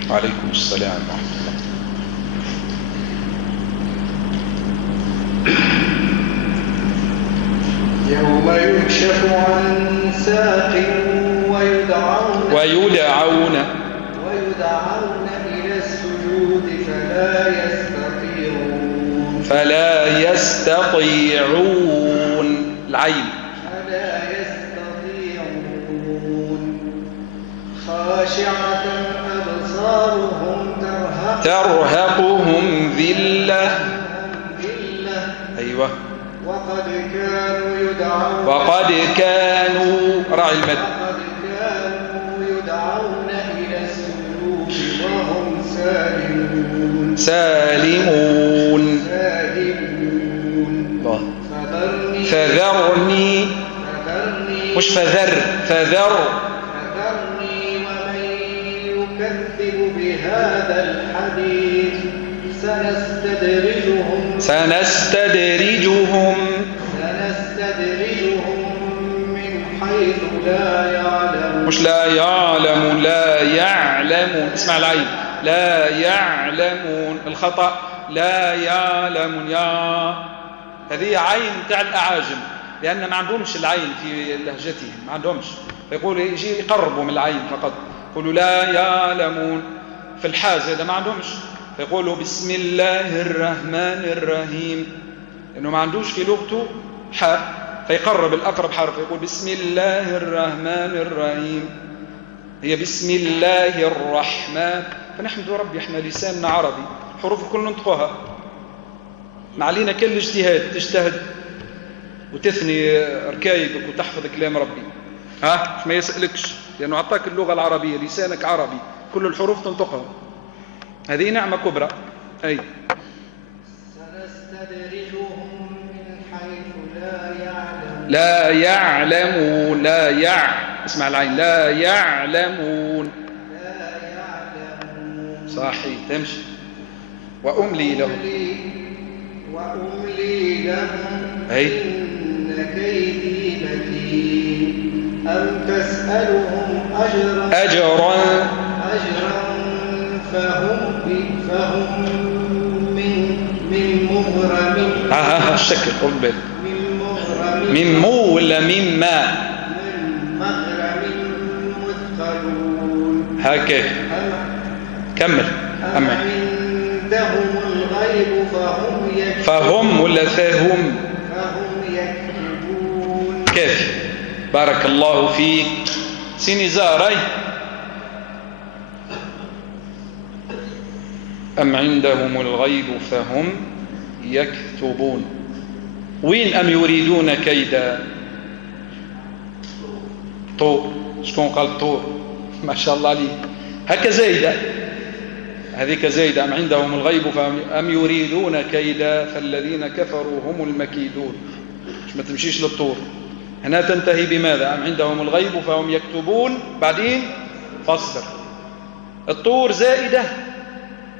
عليكم السلام ورحمة الله يوم يكشف عن ساق ويدعون إلى السجود فلا يستطيعون العين خاشعة أبصارهم ترهقهم ذلة أيوة وقد كانوا راعي المد يدعون إلى السجود وهم سالمون فذرني مش فذرني ومن يكذب بهذا الحديث سنستدرجهم من حيث لا يعلمون مش لا يعلمون اسمع العين لا يعلمون. الخطأ لا يعلمون، يا هذه عين تاع الأعاجم، لأن ما عندهمش العين في لهجتهم، ما عندهمش، فيقول يجي يقربوا من العين فقط، يقولوا لا يعلمون. في الحاز هذا ما عندهمش، فيقولوا بسم الله الرحمن الرحيم، لأنه ما عندوش في لغته حاء، فيقرب الأقرب حرف، يقول بسم الله الرحمن الرحيم. هي بسم الله الرحمن. فنحمد ربي احنا لساننا عربي، حروف الكل ننطقها، ما علينا كل اجتهاد، تجتهد وتثني ركايبك وتحفظ كلام ربي، ما يسألكش، لأنه أعطاك اللغة العربية، لسانك عربي، كل الحروف تنطقها، هذه نعمة كبرى. أي سنستدرجهم من حيث لا يعلمون. لا يعلمون، اسمع العين، لا يعلمون. صحيح، تمشي. وأملي لهم إن كيدي متين. أم تسألهم أجرا فهم من مغرم. الشكل قل بالك، من مو ولا مما؟ من مغرم مثقلون. هكذا كمل. أم عندهم الغيب فهم ولا فهم يكتبون. كيف؟ بارك الله فيك. سيني زاري. أم عندهم الغيب فهم يكتبون. وين أم يريدون كيدا؟ طور. شكون قال طور؟ ما شاء الله عليه. هكا زايدة، هذيك زايدة. أم عندهم الغيب فهم أم يريدون كيدا فالذين كفروا هم المكيدون. مش ما تمشيش للطور هنا، تنتهي بماذا؟ أم عندهم الغيب فهم يكتبون، بعدين فاصبر. الطور زائدة.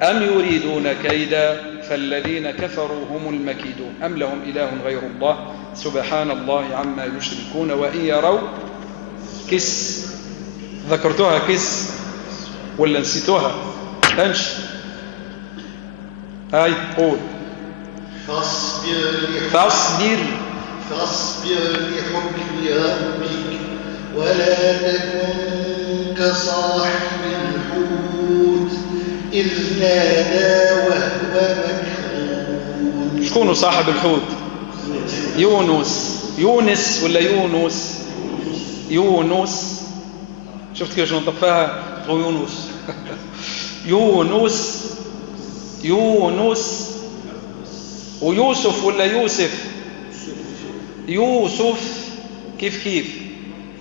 أم يريدون كيدا فالذين كفروا هم المكيدون. أم لهم إله غير الله سبحان الله عما يشركون. وإن يروا كس، ذكرتها كس ولا نسيتوها؟ امشي. هاي قول. فاصبر لحكم ربك ولا تكن كصاحب الحوت إذ نادى وهو مكذوب. شكون صاحب الحوت؟ يونس ولا يونس. شفت كيف نطفاها؟ يونس. ويوسف ولا يوسف كيف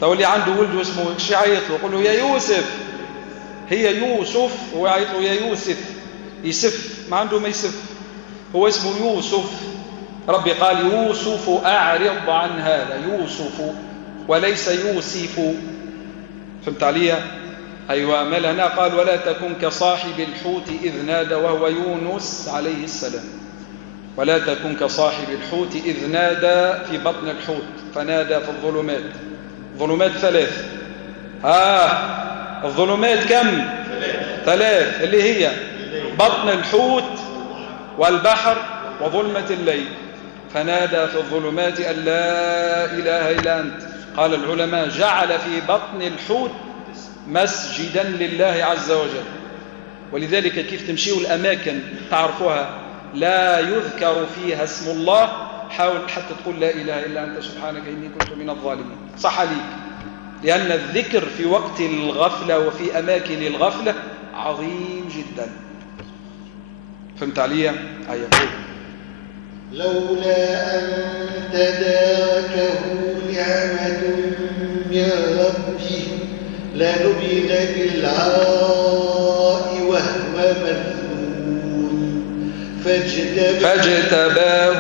تولي عنده ولد اسمه شي يعيط له، يقول له يا يوسف، هي يوسف، هو يعيط له يا يوسف، يسف، ما عنده ما يسف، هو اسمه يوسف. ربي قال يوسف أعرض عن هذا، يوسف وليس يوسف. فهمت عليا؟ أيوة. ما لنا قال ولا تكن كصاحب الحوت إذ نادى، وهو يونس عليه السلام. ولا تكن كصاحب الحوت إذ نادى في بطن الحوت، فنادى في الظلمات. ظلمات 3. الظلمات كم؟ 3، اللي هي بطن الحوت والبحر وظلمة الليل. فنادى في الظلمات أن لا إله إلا أنت. قال العلماء جعل في بطن الحوت مسجدا لله عز وجل. ولذلك كيف تمشيوا الأماكن تعرفوها لا يذكر فيها اسم الله، حاول حتى تقول لا إله إلا أنت سبحانك إني كنت من الظالمين، صح عليك، لأن الذكر في وقت الغفلة وفي أماكن الغفلة عظيم جدا. فهمت عليا؟ أيوة. لولا أن تداركه نعمة من ربه لنبذ بالعراء وهو مذموم فاجتباه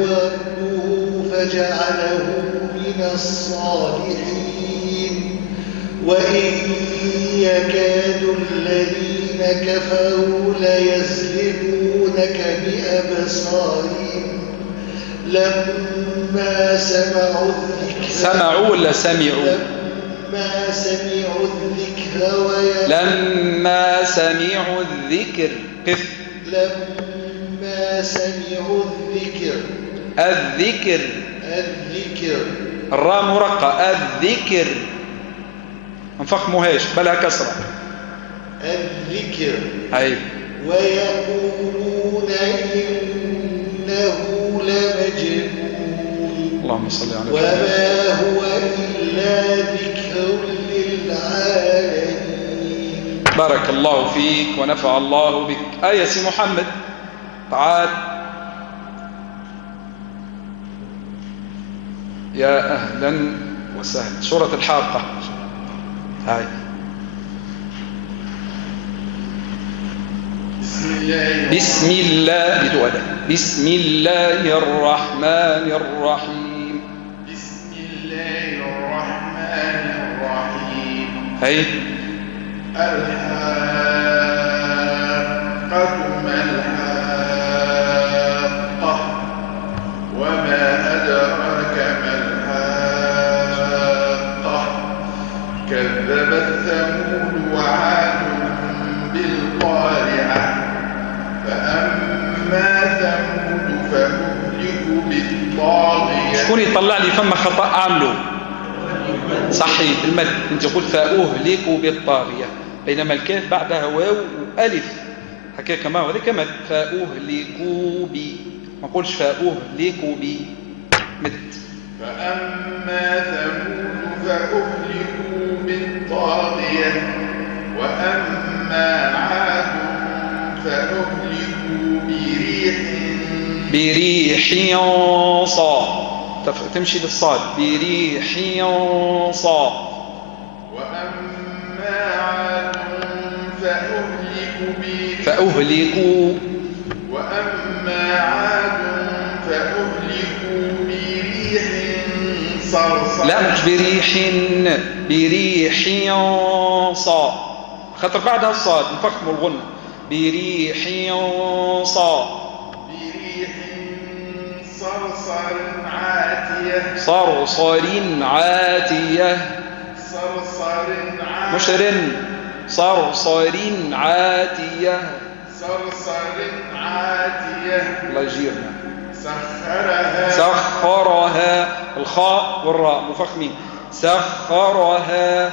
ربه فجعله من الصالحين. وإن يكاد الذين كفروا ليزلقونك بأبصارهم لما سمعوا الذكر. سمعوا ولا سمعوا؟ لما سمعوا الذكر لما سمعوا الذكر قف لما سمعوا الذكر الراء مرقة الذكر انفخموهاش بلها كسرة الذكر أي ويقولون إنه لمجنون اللهم صل على وما هو إلا ذكر للعالمين. بارك الله فيك ونفع الله بك. آية سي محمد تعال يا أهلا وسهلا. سورة الحاقة هاي. بسم الله بدؤدة. بسم الله الرحمن الرحيم. بسم الله الرحمن الرحيم. هاي الحاقة ما الحاقة وما أدراك ما الحاقة كذبت ثمود وعاد بالقارعة فأما ثمود فأهلكوا بالطاغية. شكون يطلع لي فما خطأ أعمله صحيح المد. انت قلت فأهلكوا بالطاغية بينما الكاف بعدها واو وألف هكذا كما هو ذلك مد. فأهلكوا بي ما قولش فأهلكوا بي مد. فأما ثمود فأهلكوا بالطاغية وأما عاد فأهلكوا بريح صا تمشي للصاد بريح صا. وأما عاد فأهلكوا وأما عاد فأهلكوا بريح صرصر. لا مش بريح صا خاطر بعدها الصاد نفخم الغنة بريح صا. بريح صرصر عاتية. صرصر عاتية مش رن. صرصر عاتية الله يجيرنا. سخرها الخاء والراء مفخمين. سخرها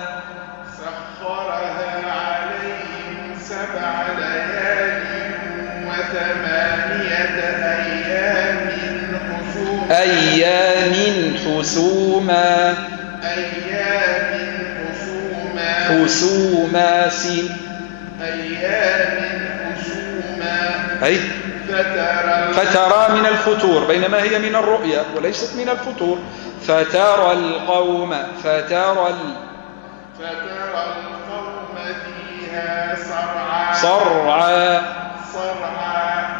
عليهم 7 ليال و8 أيام حسوما. حسوما سين أي فترى من الفتور بينما هي من الرؤيا وليست من الفتور. فترى القوم فيها صرعى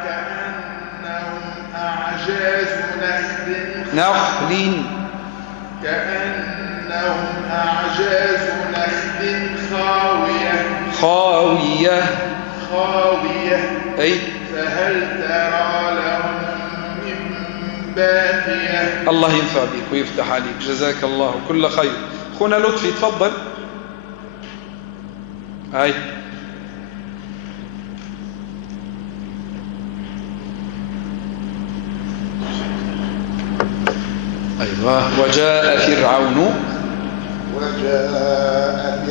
كأنهم أعجاز نخل خاوية أي فهل ترى لهم من باقية. الله ينفع بك ويفتح عليك جزاك الله كل خير. خونا لطفي تفضل. هاي أيوة. وجاء فرعون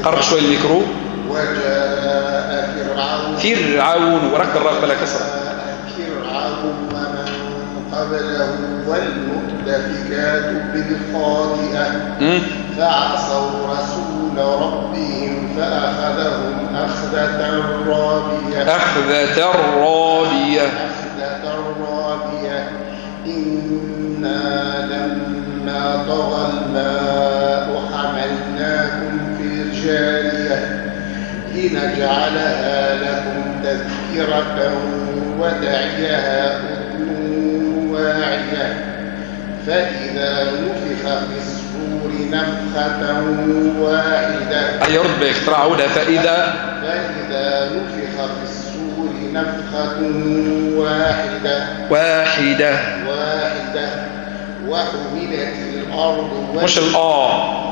قرب شوي الميكرو. وجاء فرعون ورك الراء بلا كسرة. فرعون ومن قبله والمؤتفكات بالخاطئة فعصوا رسول ربهم فأخذهم أخذة رابية. إنا لما طغى الماء حملناكم في الجارية لنجعلها لكم تذكرة وتعيها أذن واعية. فإذا نفخ في الصور نفخة واحدة. أي رد بك ترعونها. فإذا نفخ في الصور نفخة واحدة وحملت الأرض مش الآ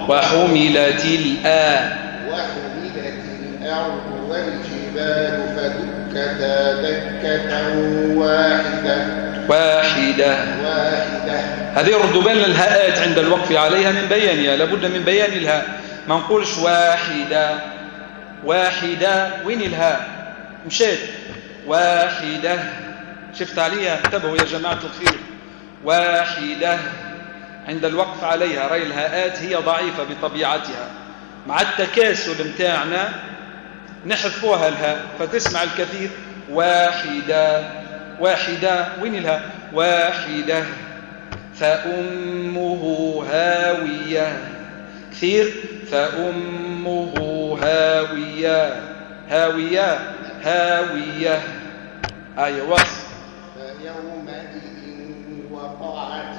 وحملت الآ وحملت الأرض والجبال فدكتا دكة واحدة. هذه يرد بين الهاءات عند الوقف عليها من بيانها، لابد من بيان الهاء. ما نقولش واحدة وين الهاء؟ مشيت واحدة، شفت عليها؟ انتبهوا يا جماعة الخير، واحدة عند الوقف عليها، رأي الهاءات هي ضعيفة بطبيعتها، مع التكاسل متاعنا نحذفوها الهاء فتسمع الكثير واحدة وين الهاء؟ واحدة. فأمه هاوية، كثير، فأمه هاوية آية وصف. فيومئذ وقعت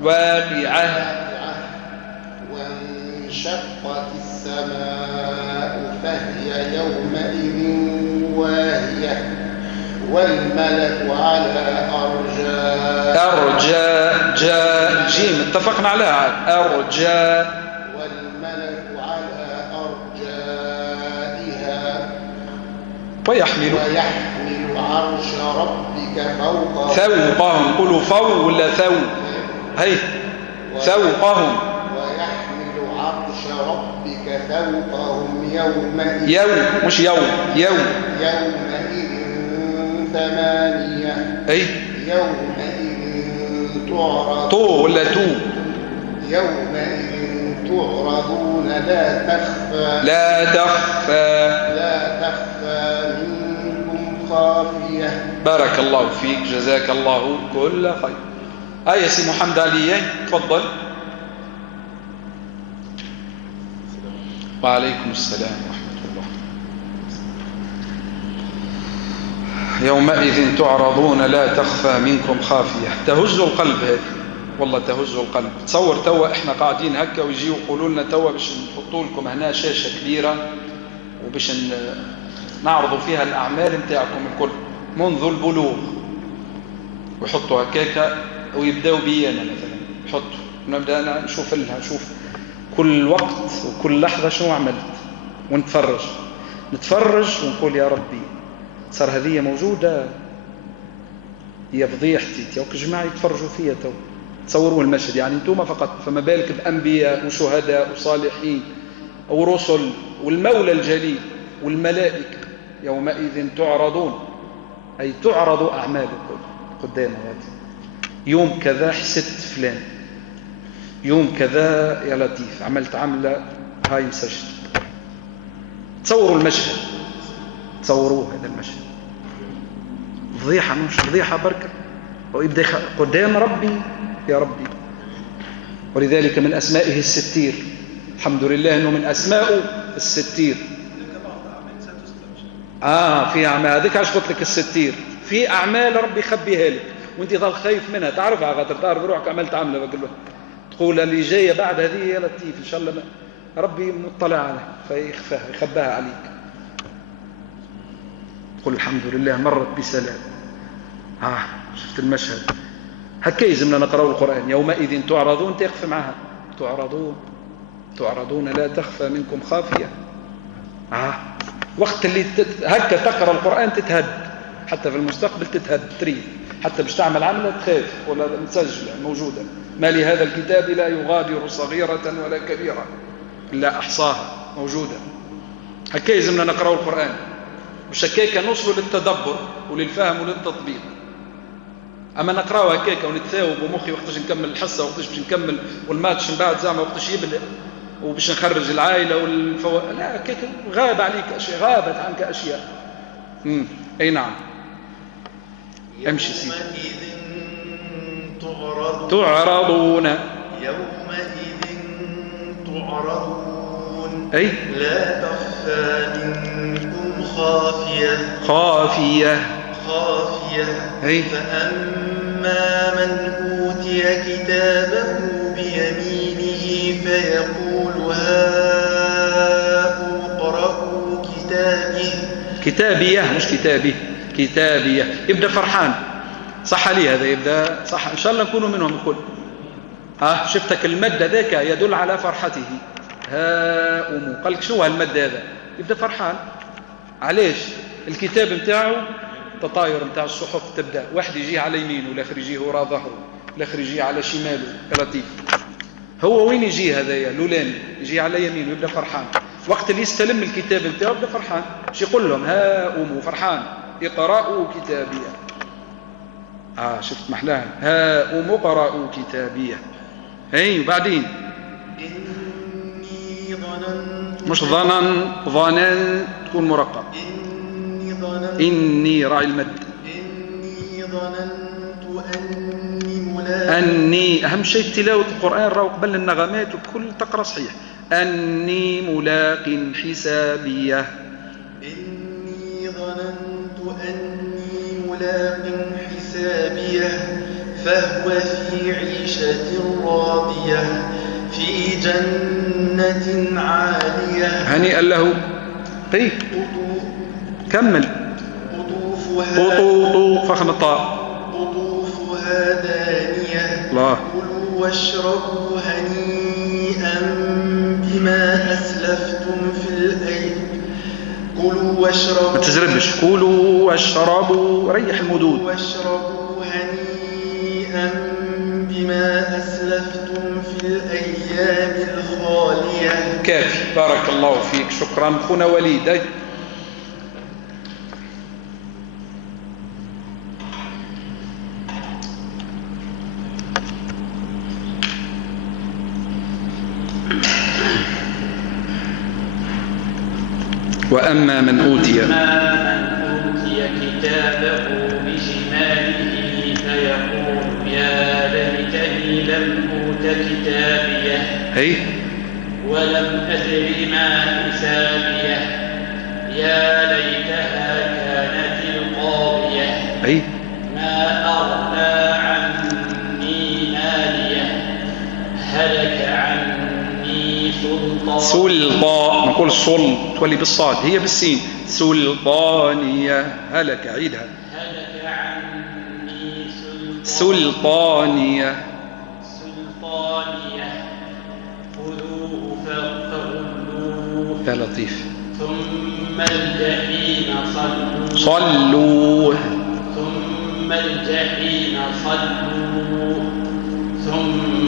الواقعة وانشقت السماء فهي يومئذ واهية والملك على أرجاء جيم اتفقنا عليها أرجاء والملك على أرجائها ويحمل عرش ربك فوقهم. قولوا فو ولا ثو؟ هي فوقهم. ويحمل عرش ربك فوقهم يومئذ مش يوم يومئذ ثمانية. أي يومئذ تعرضون تو ولا تو؟ يومئذ تعرضون لا تخفى منكم خافية. بارك الله فيك، جزاك الله كل خير. آية سي محمد علي، تفضل. وعليكم السلام ورحمة الله. يومئذ تعرضون لا تخفى منكم خافية. تهز القلب هذه، والله تهز القلب. تصور توا احنا قاعدين هكا ويجيوا يقولوا لنا توا باش نحطوا لكم هنا شاشة كبيرة وباش نعرضوا فيها الأعمال نتاعكم الكل منذ البلوغ، ويحطوا هكاكا ويبداوا بي أنا مثلا، يحطوا نبدأ أنا نشوف لها، نشوف كل وقت وكل لحظة شنو عملت، ونتفرج ونقول يا ربي صار هذه موجودة، هي فضيحتي. توك جماعة يتفرجوا فيها تو، تصوروا المشهد، يعني انتم فقط، فما بالك بأنبياء وشهداء وصالحين ورسل والمولى الجليل والملائكة. يومئذ تعرضون، أي تعرض أعمالكم قدامنا. يوم كذا حسدت فلان، يوم كذا يا لطيف عملت عملة هاي مسجد. تصوروا المشهد، تصوروه هذا المشهد، فضيحة مش فضيحة بركة، ويبدأ قدام ربي يا ربي. ولذلك من أسمائه الستير، الحمد لله أنه من أسمائه الستير. في أعمال هذيك عاش قلت لك الستير، في أعمال ربي يخبيها لك وانت ظل خايف منها، تعرفها خاطر تعرف روحك عملت عملة بقول له تقول اللي جاية بعد هذه يا لطيف إن شاء الله ربي مطلع عليها فيخفاها يخباها عليك. تقول الحمد لله مرت بسلام. شفت المشهد هكا يلزمنا نقرأ القرآن. يومئذ تعرضون، تخفى معها تعرضون لا تخفى منكم خافية. وقت اللي هكا تقرأ القرآن تتهد، حتى في المستقبل تتهد تريد، حتى باش تعمل عملة تخاف ولا مسجلة موجودة. ما لهذا الكتاب لا يغادر صغيرة ولا كبيرة إلا أحصاها، موجودة. هكا يلزمنا نقرأ القرآن، مش هكاك نوصلوا للتدبر وللفهم وللتطبيق. أما نقرأه هكاك ونتثاوب ومخي وقتاش نكمل الحصة وقتاش باش نكمل والماتش من بعد زعما وقتاش يبدأ وباش نخرج العائلة لا هكاك غاب عليك أشياء، غابت عنك أشياء. أي نعم. امشي سيدي. تعرضون يومئذ تعرضون أي لا تخفى منكم خافية أي فأما من أوتي كتابه بيمينه فيقول هاؤم اقرءوا كتابية مش كتابية. يبدأ فرحان، صح لي هذا، يبدأ صح إن شاء الله نكونوا منهم الكل. شفتك المد ذاك يدل على فرحته. هاؤم قال لك شو هالمد هذا؟ يبدا فرحان. علاش؟ الكتاب نتاعو تطاير نتاع الصحف تبدا واحد يجي على يمينه والاخر يجي وراء ظهره والاخر يجي على شماله لطيف. هو وين يجي هذايا لولان يجي على يمينه يبدا فرحان. وقت اللي يستلم الكتاب نتاعو يبدا فرحان. اش يقول لهم؟ هاؤم فرحان اقرأوا كتابيه. شفت محلاها؟ هاؤم اقرأوا كتابيه. وبعدين إني ظننت مش ظنن تكون مرقق. إني راعي المد. إني ظننت أني ملاق أني أهم شيء تلاوة القرآن راهو قبل النغمات وكل تقرأ صحيح. أني ملاق حسابية. إني ظننت أني ملاق حسابيه فهو في عيشة راضية في جنة عالية هنيئا له. كمل. قطوفها فخم الطاء. قطوفها دانية. الله. كلوا واشربوا هنيئا بما أسلفتم في الأيام. كلوا واشربوا ما تزربش. كلوا واشربوا ريح المدود. واشربوا هنيئا بما أسلفتم في الأيام الخالية. كافي. بارك الله فيك. شكرا خونا وليد. وأما من أوتي كتابه بشماله فيقول يا ليتني لم أوت كتابيه ولم أدر ما حسابيه يا ليتها كانت القاضية ما أغنى عني ماليه هلك عني سلطان. نقول سل تولي بالصاد هي بالسين. سلطانية. هلك عيدها. هلك عني سلطانية. خذوه فغلوه. يا لطيف. ثم الجحيم صلوه. ثم الجحيم صلوه.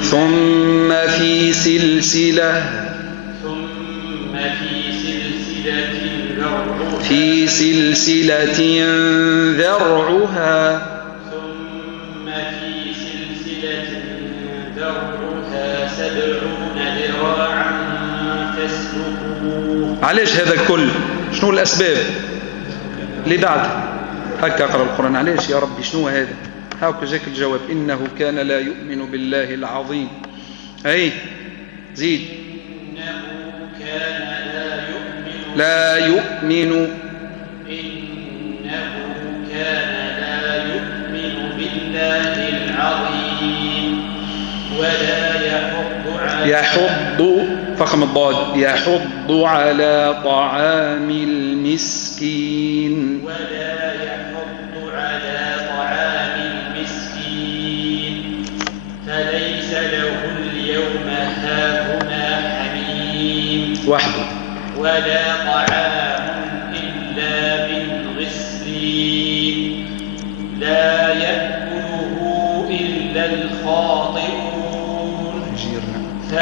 ثم في سلسلة. في سلسلة ذرعها. ثم في سلسلة ذرعها 70 ذراعا فاسلكوه. علاش هذا الكل؟ شنو الأسباب اللي بعد هكا أقرأ القرآن؟ علاش يا ربي؟ شنو هذا؟ هاك جاك الجواب. إنه كان لا يؤمن بالله العظيم. زيد. إنه كان لا يؤمن. إنه كان لا يؤمن بالله العظيم ولا يحض فخم الضاد. يحض على طعام المسكين. ولا يحض على طعام المسكين فليس له اليوم هاهنا حميم وحده. ولا طعام إلا من غسلين لا يأكله إلا الخاطئون.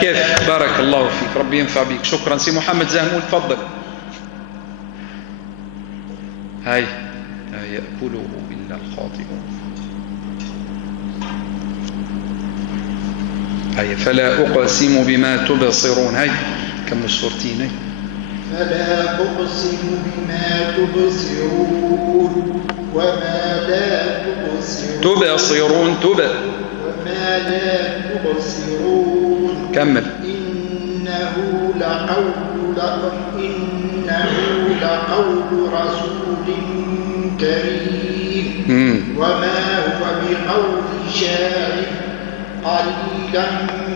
كيف؟ بارك الله فيك. ربي ينفع بيك. شكرا سي محمد زهمول. تفضل. لا يأكله إلا الخاطئون. فلا أقسم بما تبصرون. كم الصورتين. فلا أقسم بما تبصرون وما لا تبصرون. وما لا تبصرون. كمل. إنه لقول رسول كريم وما هو بقول شاعر قليلا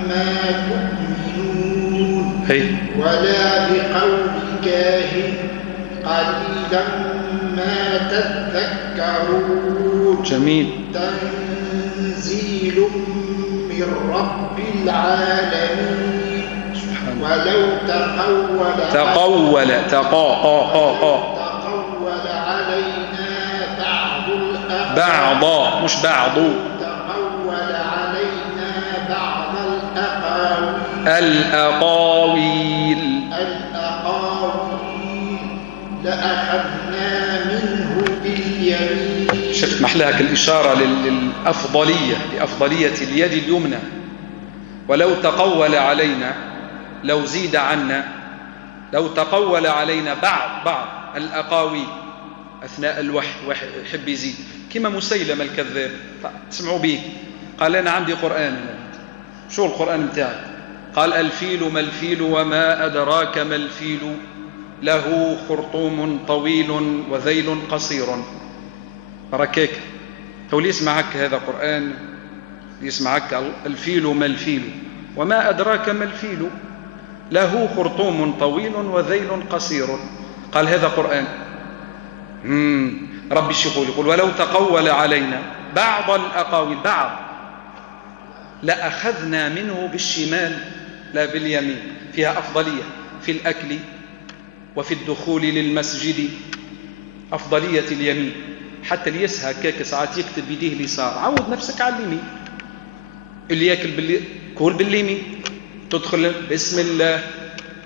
ما تؤمنون ولا بقول كاهن قليلا ما تذكرون. جميل. تنزيل من من رب العالمين ولو تقول علينا بعض مش بعض تقول علينا بعض الأقاويل لأخذنا منه باليمين. شفت محلها الإشارة لأفضلية اليد اليمنى. ولو تقول علينا، لو زيد عنا، لو تقول علينا بعض الأقاويل أثناء الوحي، واحد يحب يزيد كما مسيلمة الكذاب تسمعوا به، قال أنا عندي قرآن. شو القرآن بتاعك؟ قال الفيل ما الفيل وما أدراك ما الفيل له خرطوم طويل وذيل قصير. ركاك تقول يسمعك هذا قرآن، يسمعك الفيل ما الفيل وما أدراك ما الفيل له خرطوم طويل وذيل قصير. قال هذا قرآن. ربي يقول ولو تقول علينا بعض الأقاويل، بعض لأخذنا منه بالشمال لا باليمين. فيها أفضلية في الأكل وفي الدخول للمسجد، أفضلية اليمين. حتى اللي يسهى كاك ساعات يكتب بيديه اليسار، عود نفسك على اليمين. اللي ياكل كل باليمين، تدخل بسم الله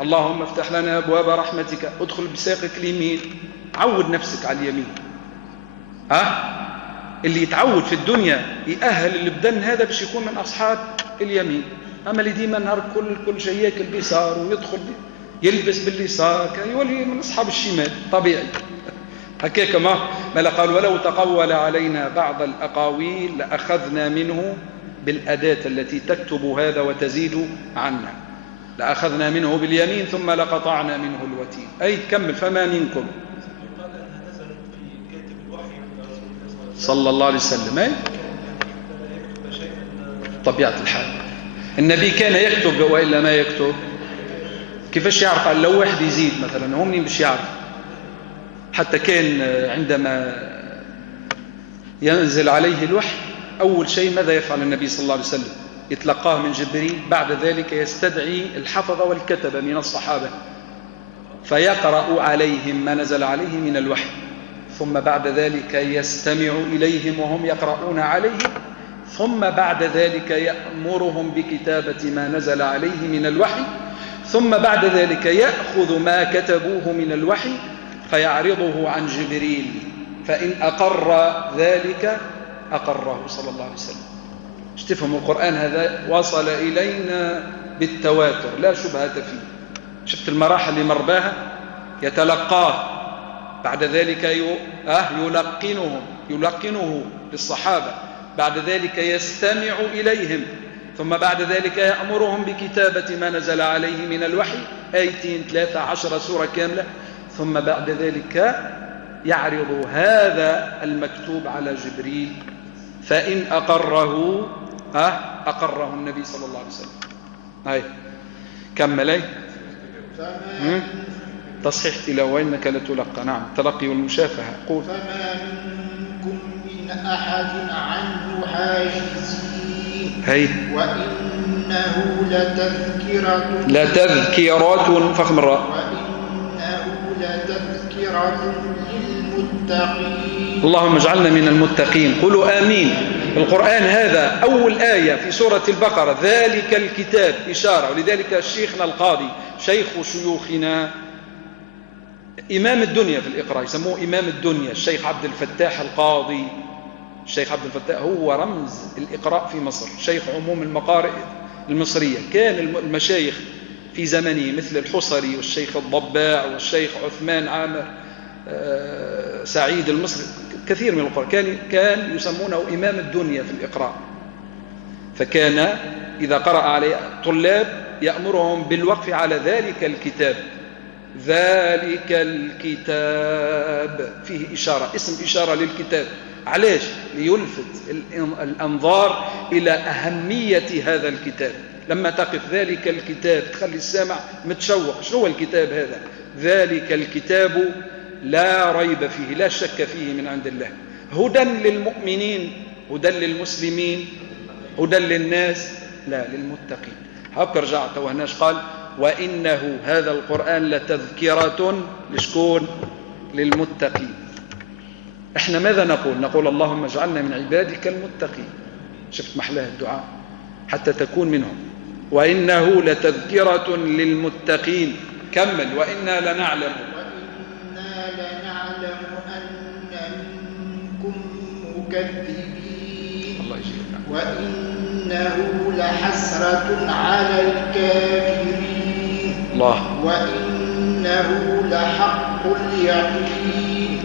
اللهم افتح لنا أبواب رحمتك، ادخل بساقك اليمين، عود نفسك على اليمين. اللي يتعود في الدنيا يأهل البدن هذا باش يكون من أصحاب اليمين. أما اللي ديما نهار كل شيء ياكل بيسار ويدخل يلبس باليسار يولي من أصحاب الشمال طبيعي. هكاك ما قال ولو تقول علينا بعض الأقاويل لأخذنا منه بالأداة التي تكتب هذا وتزيد عنا، لأخذنا منه باليمين ثم لقطعنا منه الوتين. أي كمل فما منكم صلى الله عليه وسلم. أي طبيعة الحال النبي كان يكتب وإلا ما يكتب. كيفاش يعرف؟ قال لو واحد يزيد مثلا هو منين باش يعرف؟ حتى كان عندما ينزل عليه الوحي أول شيء ماذا يفعل النبي صلى الله عليه وسلم؟ يتلقاه من جبريل، بعد ذلك يستدعي الحفظة والكتبة من الصحابة فيقرأ عليهم ما نزل عليه من الوحي، ثم بعد ذلك يستمع إليهم وهم يقرؤون عليه، ثم بعد ذلك يأمرهم بكتابة ما نزل عليه من الوحي، ثم بعد ذلك يأخذ ما كتبوه من الوحي فيعرضه عن جبريل، فإن أقر ذلك أقره صلى الله عليه وسلم. تفهم القرآن هذا وصل إلينا بالتواتر لا شبهة فيه. شفت المراحل اللي مر بها؟ يتلقاه، بعد ذلك يلقنه للصحابة، بعد ذلك يستمع إليهم، ثم بعد ذلك يأمرهم بكتابة ما نزل عليه من الوحي، 13 سورة كاملة، ثم بعد ذلك يعرض هذا المكتوب على جبريل، فإن أقره أقره النبي صلى الله عليه وسلم. هاي كمل. تصحيح تلاوة إنك لتلقى. نعم تلقي والمشافهة. قول فما منكم من أحد عنه حاجزين. هي وإنه لتذكرة فخم الراء. وإنه لتذكرة للمتقين. اللهم اجعلنا من المتقين. قولوا آمين. القرآن هذا أول آية في سورة البقرة، ذلك الكتاب إشارة، ولذلك شيخنا القاضي شيخ شيوخنا إمام الدنيا في الإقراء، يسموه إمام الدنيا، الشيخ عبد الفتاح القاضي. الشيخ عبد الفتاح هو رمز الإقراء في مصر، شيخ عموم المقارئ المصرية. كان المشايخ في زمنه مثل الحصري والشيخ الضباع والشيخ عثمان عامر سعيد المصري، كثير من القراء كان يسمونه إمام الدنيا في الإقراء. فكان إذا قرأ عليه طلاب يأمرهم بالوقف على ذلك الكتاب. ذلك الكتاب فيه إشارة، اسم إشارة للكتاب. علاش؟ ليلفت الأنظار إلى أهمية هذا الكتاب. لما تقف ذلك الكتاب تخلي السامع متشوق. شنو هو الكتاب هذا؟ ذلك الكتاب لا ريب فيه، لا شك فيه، من عند الله، هدى للمؤمنين، هدى للمسلمين، هدى للناس، لا للمتقين. هكا رجع توهناش قال وإنه هذا القرآن لتذكرة لشكون؟ للمتقين. احنا ماذا نقول اللهم اجعلنا من عبادك المتقين. شفت محلاه الدعاء حتى تكون منهم. وإنه لتذكرة للمتقين. كمل وإنا لنعلم أن منكم مكذبين الله يجزيك. وإنه لحسرة على الكافرين الله. وإنه لحق اليقين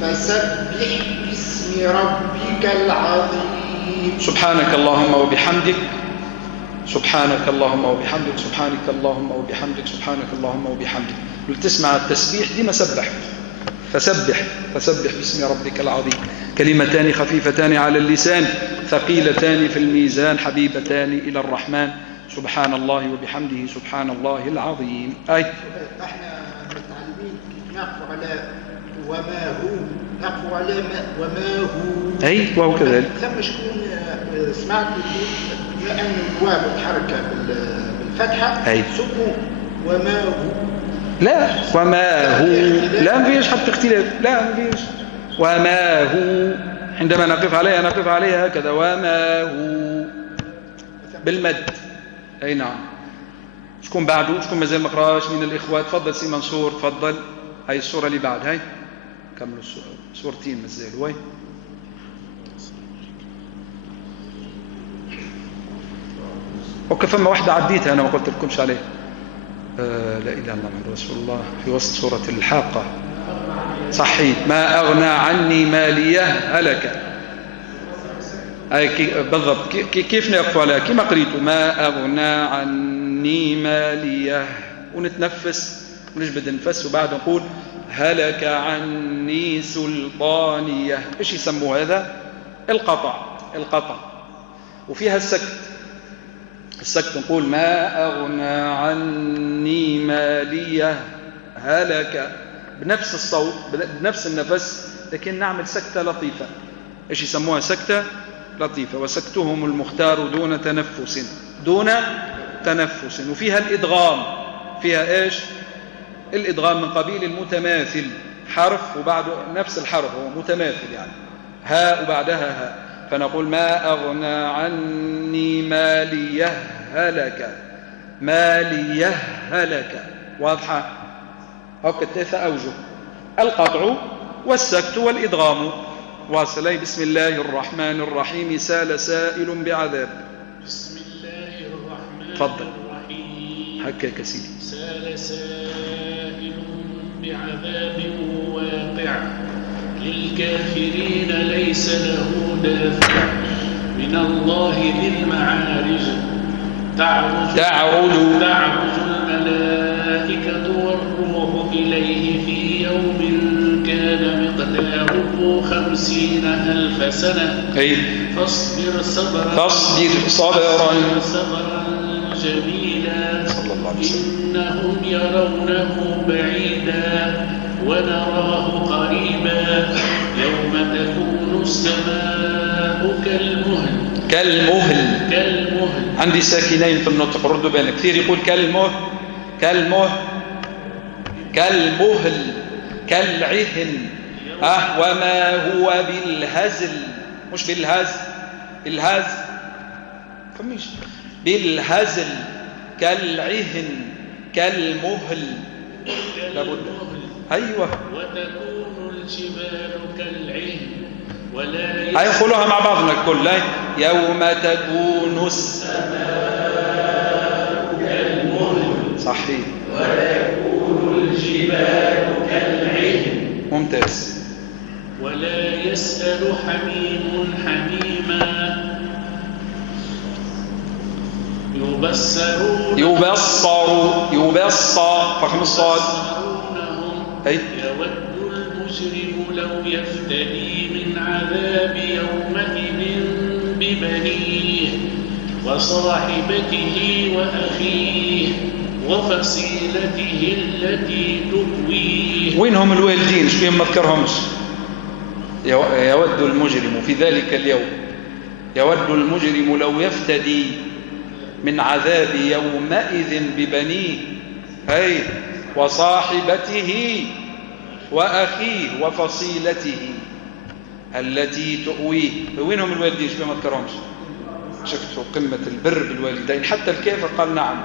فسبح باسم ربك العظيم. سبحانك اللهم وبحمدك سبحانك اللهم وبحمدك سبحانك اللهم وبحمدك سبحانك اللهم وبحمدك. تسمع التسبيح ديما سبح. فسبح باسم ربك العظيم. كلمتان خفيفتان على اللسان ثقيلتان في الميزان حبيبتان إلى الرحمن. سبحان الله وبحمده سبحان الله العظيم. احنا متعلمين نقف على وما هو، نقف على وما هو. أي وهو كذلك. ثم شكون سمعت بما أن الواو متحركة بالفتحة سكون وما هو. لا وما هو لا ما فيش حتى اختلاف. لا ما فيش. وما هو عندما نقف عليها هكذا وما هو بالمد. أي نعم. شكون بعده؟ شكون مازال ما قراش من الإخوة؟ تفضل سي منصور تفضل. هاي السورة اللي بعد هاي كملوا سورتين مازال. وين وكفما واحدة عديتها أنا ما قلت لكمش عليه. لا إله إلا الله محمد رسول الله في وسط سورة الحاقة. صحيح. ما أغنى عني ماليه هلك. بالضبط كيف نقف عليها كما قريتوا ما أغنى عني ماليه ونتنفس ونجبد النفس وبعد نقول هلك عني سلطانيه. إيش يسموا هذا؟ القطع وفيها السكت نقول ما أغنى عني ماليه هلك بنفس الصوت بنفس النفس لكن نعمل سكتة لطيفة. إيش يسموها؟ سكتة لطيفة. وسكتهم المختار دون تنفس. وفيها الإدغام. فيها إيش؟ الإدغام من قبيل المتماثل. حرف وبعده نفس الحرف هو متماثل يعني هاء وبعدها هاء. فنقول ما أغنى عني ماليه هلك. واضحة؟ هكذا 3 أوجه: القطع والسكت والإدغام. واصلي. بسم الله الرحمن الرحيم. سال سائل بعذاب. بسم الله الرحمن تفضل. الرحيم. هكاك سيدي. سال سائل بعذاب واقع للكافرين ليس له دافع من الله ذي المعارج تعرج الملائكة والروح إليه في يوم كان مقداره 50,000 سنة. فاصبر صبرا جميلا إنهم يرونه بعيدا ونراه قريبا يوم تكون السماء كالمهل. عندي ساكنين في النطق ردوا بالك. كثير يقول كالمهل كالعهن. وما هو بالهزل مش بالهاز فمش بالهزل كالعهن كالمهل لابد. أيوة. وتكون الجبال كالعهن ولا هيقولوها مع بعضنا الكل. يوم تكون السماء كالمهل. صحيح. وتكون الجبال كالعهن. ممتاز. ولا يسأل حميم حميما يبصر فخم الصاد. يود المجرم لو يفتدي من عذاب يومئذ ببنيه وصاحبته وأخيه وفصيلته التي تؤويه. وينهم الوالدين؟ شو فيهم ما ذكرهمش؟ يود المجرم في ذلك اليوم. يود المجرم لو يفتدي من عذاب يومئذ ببنيه أي وصاحبته وأخيه وفصيلته التي تؤويه. وينهم الوالدين؟ شبه ما تذكرهمش، شفتوا قمة البر بالوالدين. حتى الكافر قال نعم،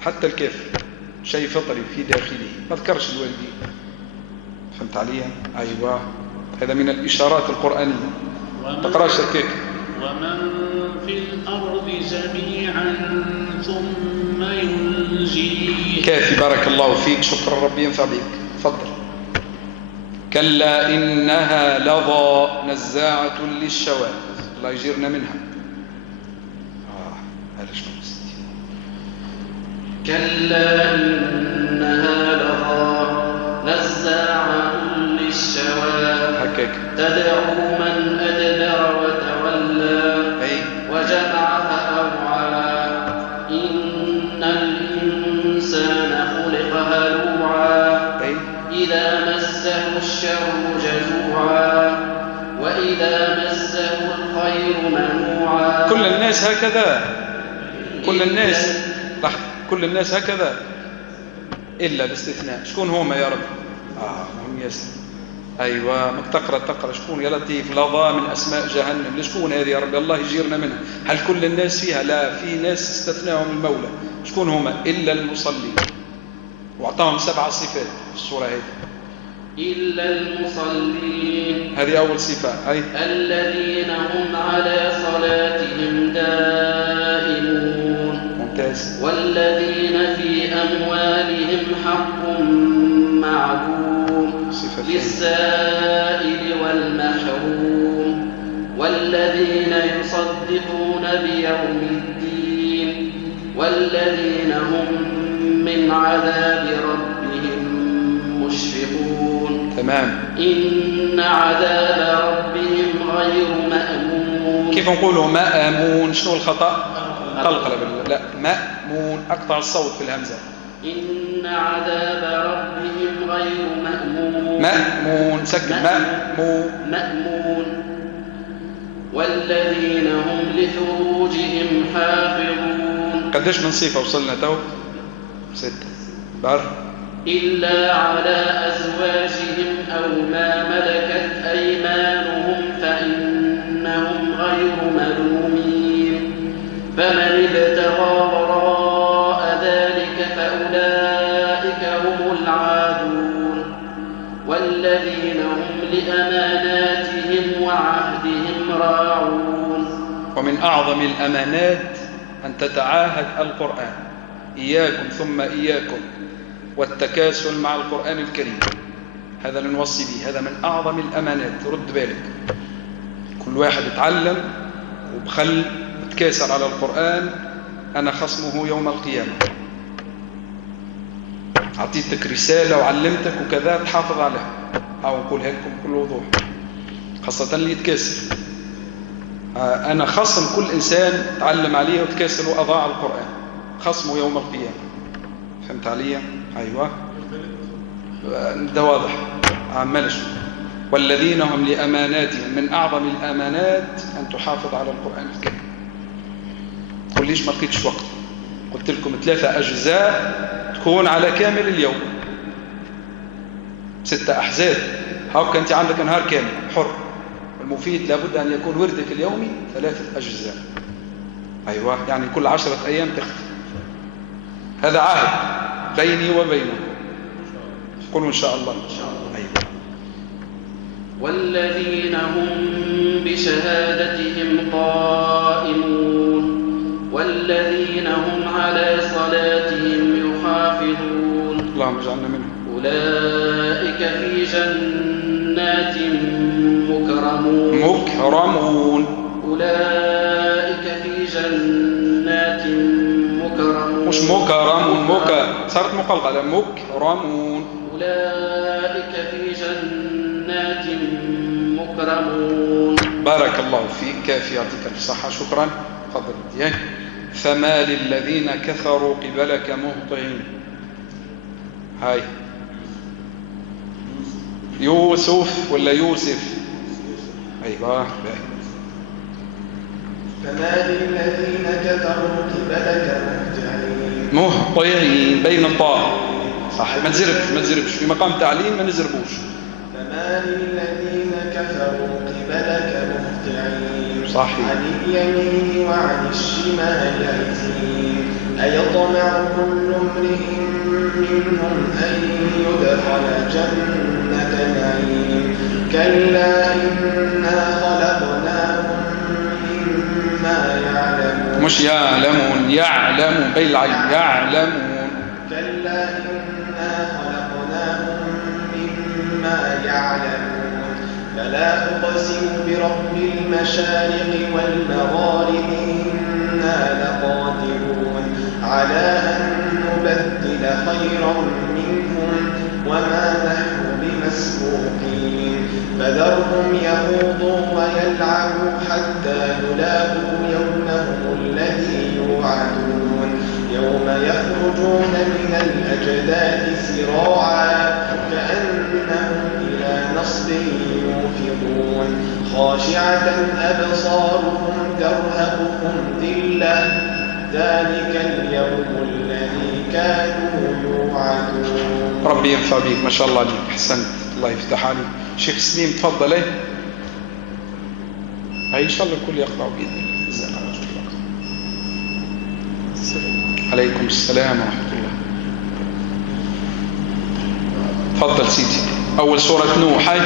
حتى الكافر شيء فطري في داخله، ما ذكرش الوالدين. فهمت عليا؟ أيوة، هذا من الإشارات القرآنية. تقرأ شكاك. ومن في الأرض جميعا ثم ينجيه. كافي، بارك الله فيك، شكرا، ربي ينفع بك. تفضل. كلا إنها لظى نزاعة للشوى، الله يجيرنا منها. هذا شنو؟ كلا إنها لظى نزاعة للشوى هكاك. تدعو من أدبر وتولى وجمع فأوعى إن الإنسان خلق هلوعا إذا مسه الشر جزوعا وإذا مسه الخير منوعا. كل الناس هكذا، كل الناس، لحظة، كل الناس هكذا إلا باستثناء. شكون هما يا رب؟ هم ياسر. أيوة، ما تقرأ شكون يا لطيف؟ لظى من أسماء جهنم. لشكون هذه يا رب؟ الله يجيرنا منها. هل كل الناس فيها؟ لا، في ناس استثناهم المولى. شكون هما؟ إلا المصلين، وأعطاهم 7 صفات في السورة هذه. إلا المصلين، هذه أول صفة. أي الذين هم على صلاتهم دائمون. ممتاز. والذين في أموالهم حق معلوم للسائل والمحروم والذين يصدقون بيوم الدين والذين هم من عذاب ربهم مشفقون. تمام. إن عذاب ربهم غير مأمون. كيف نقوله مأمون؟ شنو الخطأ؟ قلقلة لا، مأمون، أقطع الصوت في الهمزة. إن عذاب ربهم غير مأمون. مأمون، سكت. مأمون. والذين هم لفروجهم حافظون. قديش من صفة وصلنا تو؟ 6. بار. إلا على أزواجهم أو ما ملكت أيمانهم فإنهم غير ملومين. فمن ابتغى وراء ذلك فأولئك هم العادون. والذين هم لأماناتهم وعهدهم راعون. ومن أعظم الأمانات أن تتعاهد القرآن، إياكم ثم إياكم، والتكاسل مع القرآن الكريم. هذا اللي نوصي به، هذا من أعظم الأمانات. رد بالك، كل واحد يتعلم وبخل وتكاسل على القرآن أنا خصمه يوم القيامة. أعطيتك رسالة وعلمتك وكذا، تحافظ عليها. أو نقولها لكم بكل وضوح، خاصة اللي يتكاسل. أنا خصم كل إنسان تعلم عليه وتكاسل وأضاع القرآن، خصمه يوم القيامة. فهمت علي؟ أيوة، ده واضح. عمالش. والذين هم لأماناتهم، من أعظم الأمانات أن تحافظ على القرآن الكريم. قل ليش ما لقيتش وقت؟ قلت لكم 3 أجزاء تكون على كامل اليوم، 6 أحزاب. هاو أنت عندك نهار كامل حر. المفيد لابد أن يكون وردك اليومي 3 أجزاء. أيوة، يعني كل 10 أيام تختم. هذا عهد بيني وبينكم. قلوا إن شاء الله. أيوة. والذين هم بشهادتهم قائمون والذين هم على صلاتهم يحافظون. اللهم اجعلنا منهم. أولئك في جنات مكرمون. أولئك في جنات مكرمون. مش مكرمون، صارت مقلقلة. مكرمون. أولئك في جنات مكرمون. بارك الله فيك، كافي، يعطيك الصحة، شكرا. تفضل. فما للذين كفروا قبلك مهطعين. هاي يوسف ولا يوسف؟ أيوة. فما للذين كفروا قبلك مهطعين بين الطاء صح، ما تزربش في مقام تعليم، ما نزربوش. فما للذين كفروا قبلك مهطعين صحيح. عن اليمين وعن الشمال عزين أيطمع كل امرئ منهم أن يدخل جنة نعيم كلا إنا خلقناهم مما يعلمون. مش يعلمون، يعلمون بالعين، يعلمون. كلا إنا خلقناهم مما يعلمون فلا أقسم برب المشارق والمغارب إنا لقادرون على أن نبدل خيرا منهم وما نحن بمسبوقين فذرهم يخوضوا ويلعبوا حتى يلاقوا يومهم الذي يوعدون يوم يخرجون من الأجداث سراعا كأنهم إلى نصب يوفضون خاشعة أبصارهم ترهقهم ذلة ذلك اليوم الذي كانوا يوعدون. ربي ينفع بيك، ما شاء الله عليك، أحسنت، الله يفتح عليك. شيخ سليم تفضل. ايه إن شاء الله الكل يقرأ بإذن الله. عليكم السلام ورحمة الله. تفضل سيدي. أول سورة نوح.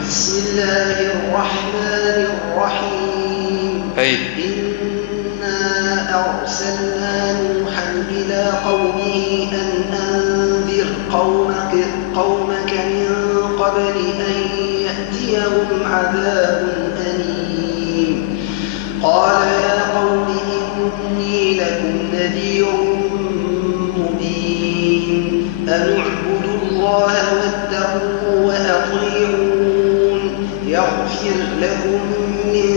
بسم الله الرحمن الرحيم. إنا أرسلنا نوحا إلى قومه أن أنذر قومك من قبل أن يأتيهم عذاب أليم. قال يا قوم إني لكم نذير مبين أن اعبدوا الله واتقوه وأطيعون يغفر لكم من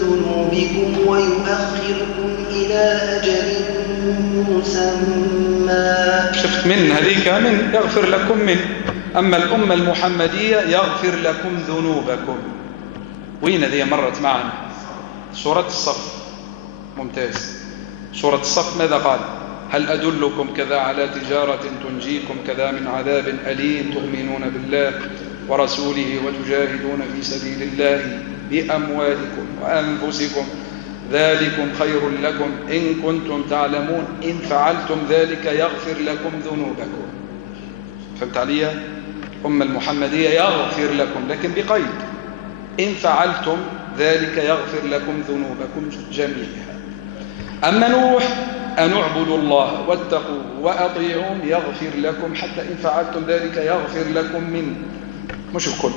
ذنوبكم ويؤخركم إلى أجل مسمى. شفت من هذيك من يغفر لكم من، أما الأمة المحمدية يغفر لكم ذنوبكم. وين هذه مرت معنا؟ سورة الصف. ممتاز. سورة الصف ماذا قال؟ هل أدلكم كذا على تجارة تنجيكم كذا من عذاب أليم تؤمنون بالله ورسوله وتجاهدون في سبيل الله بأموالكم وأنفسكم ذلكم خير لكم إن كنتم تعلمون إن فعلتم ذلك يغفر لكم ذنوبكم. فهمت علي؟ أمة المحمدية يغفر لكم، لكن بقيد إن فعلتم ذلك يغفر لكم ذنوبكم جميعا. أما نوح أن اعبدوا الله واتقوا وأطيعون يغفر لكم، حتى إن فعلتم ذلك يغفر لكم من، مش الكل.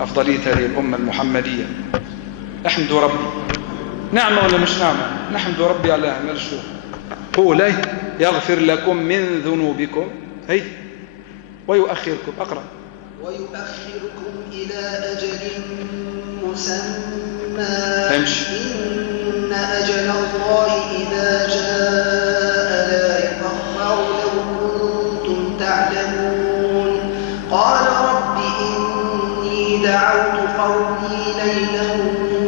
أفضلية هذه الأمة المحمدية. نحمد ربي. نعمة ولا مش نعمة؟ نحمد ربي على أعمال الشهور. هو لا يغفر لكم من ذنوبكم هي ويؤخركم. أقرأ. ويؤخركم إلى أجل مسمى. امشي. إن أجل الله إذا جاء لا يؤخر لو كنتم تعلمون. قال رب إني دعوت قومي ليلا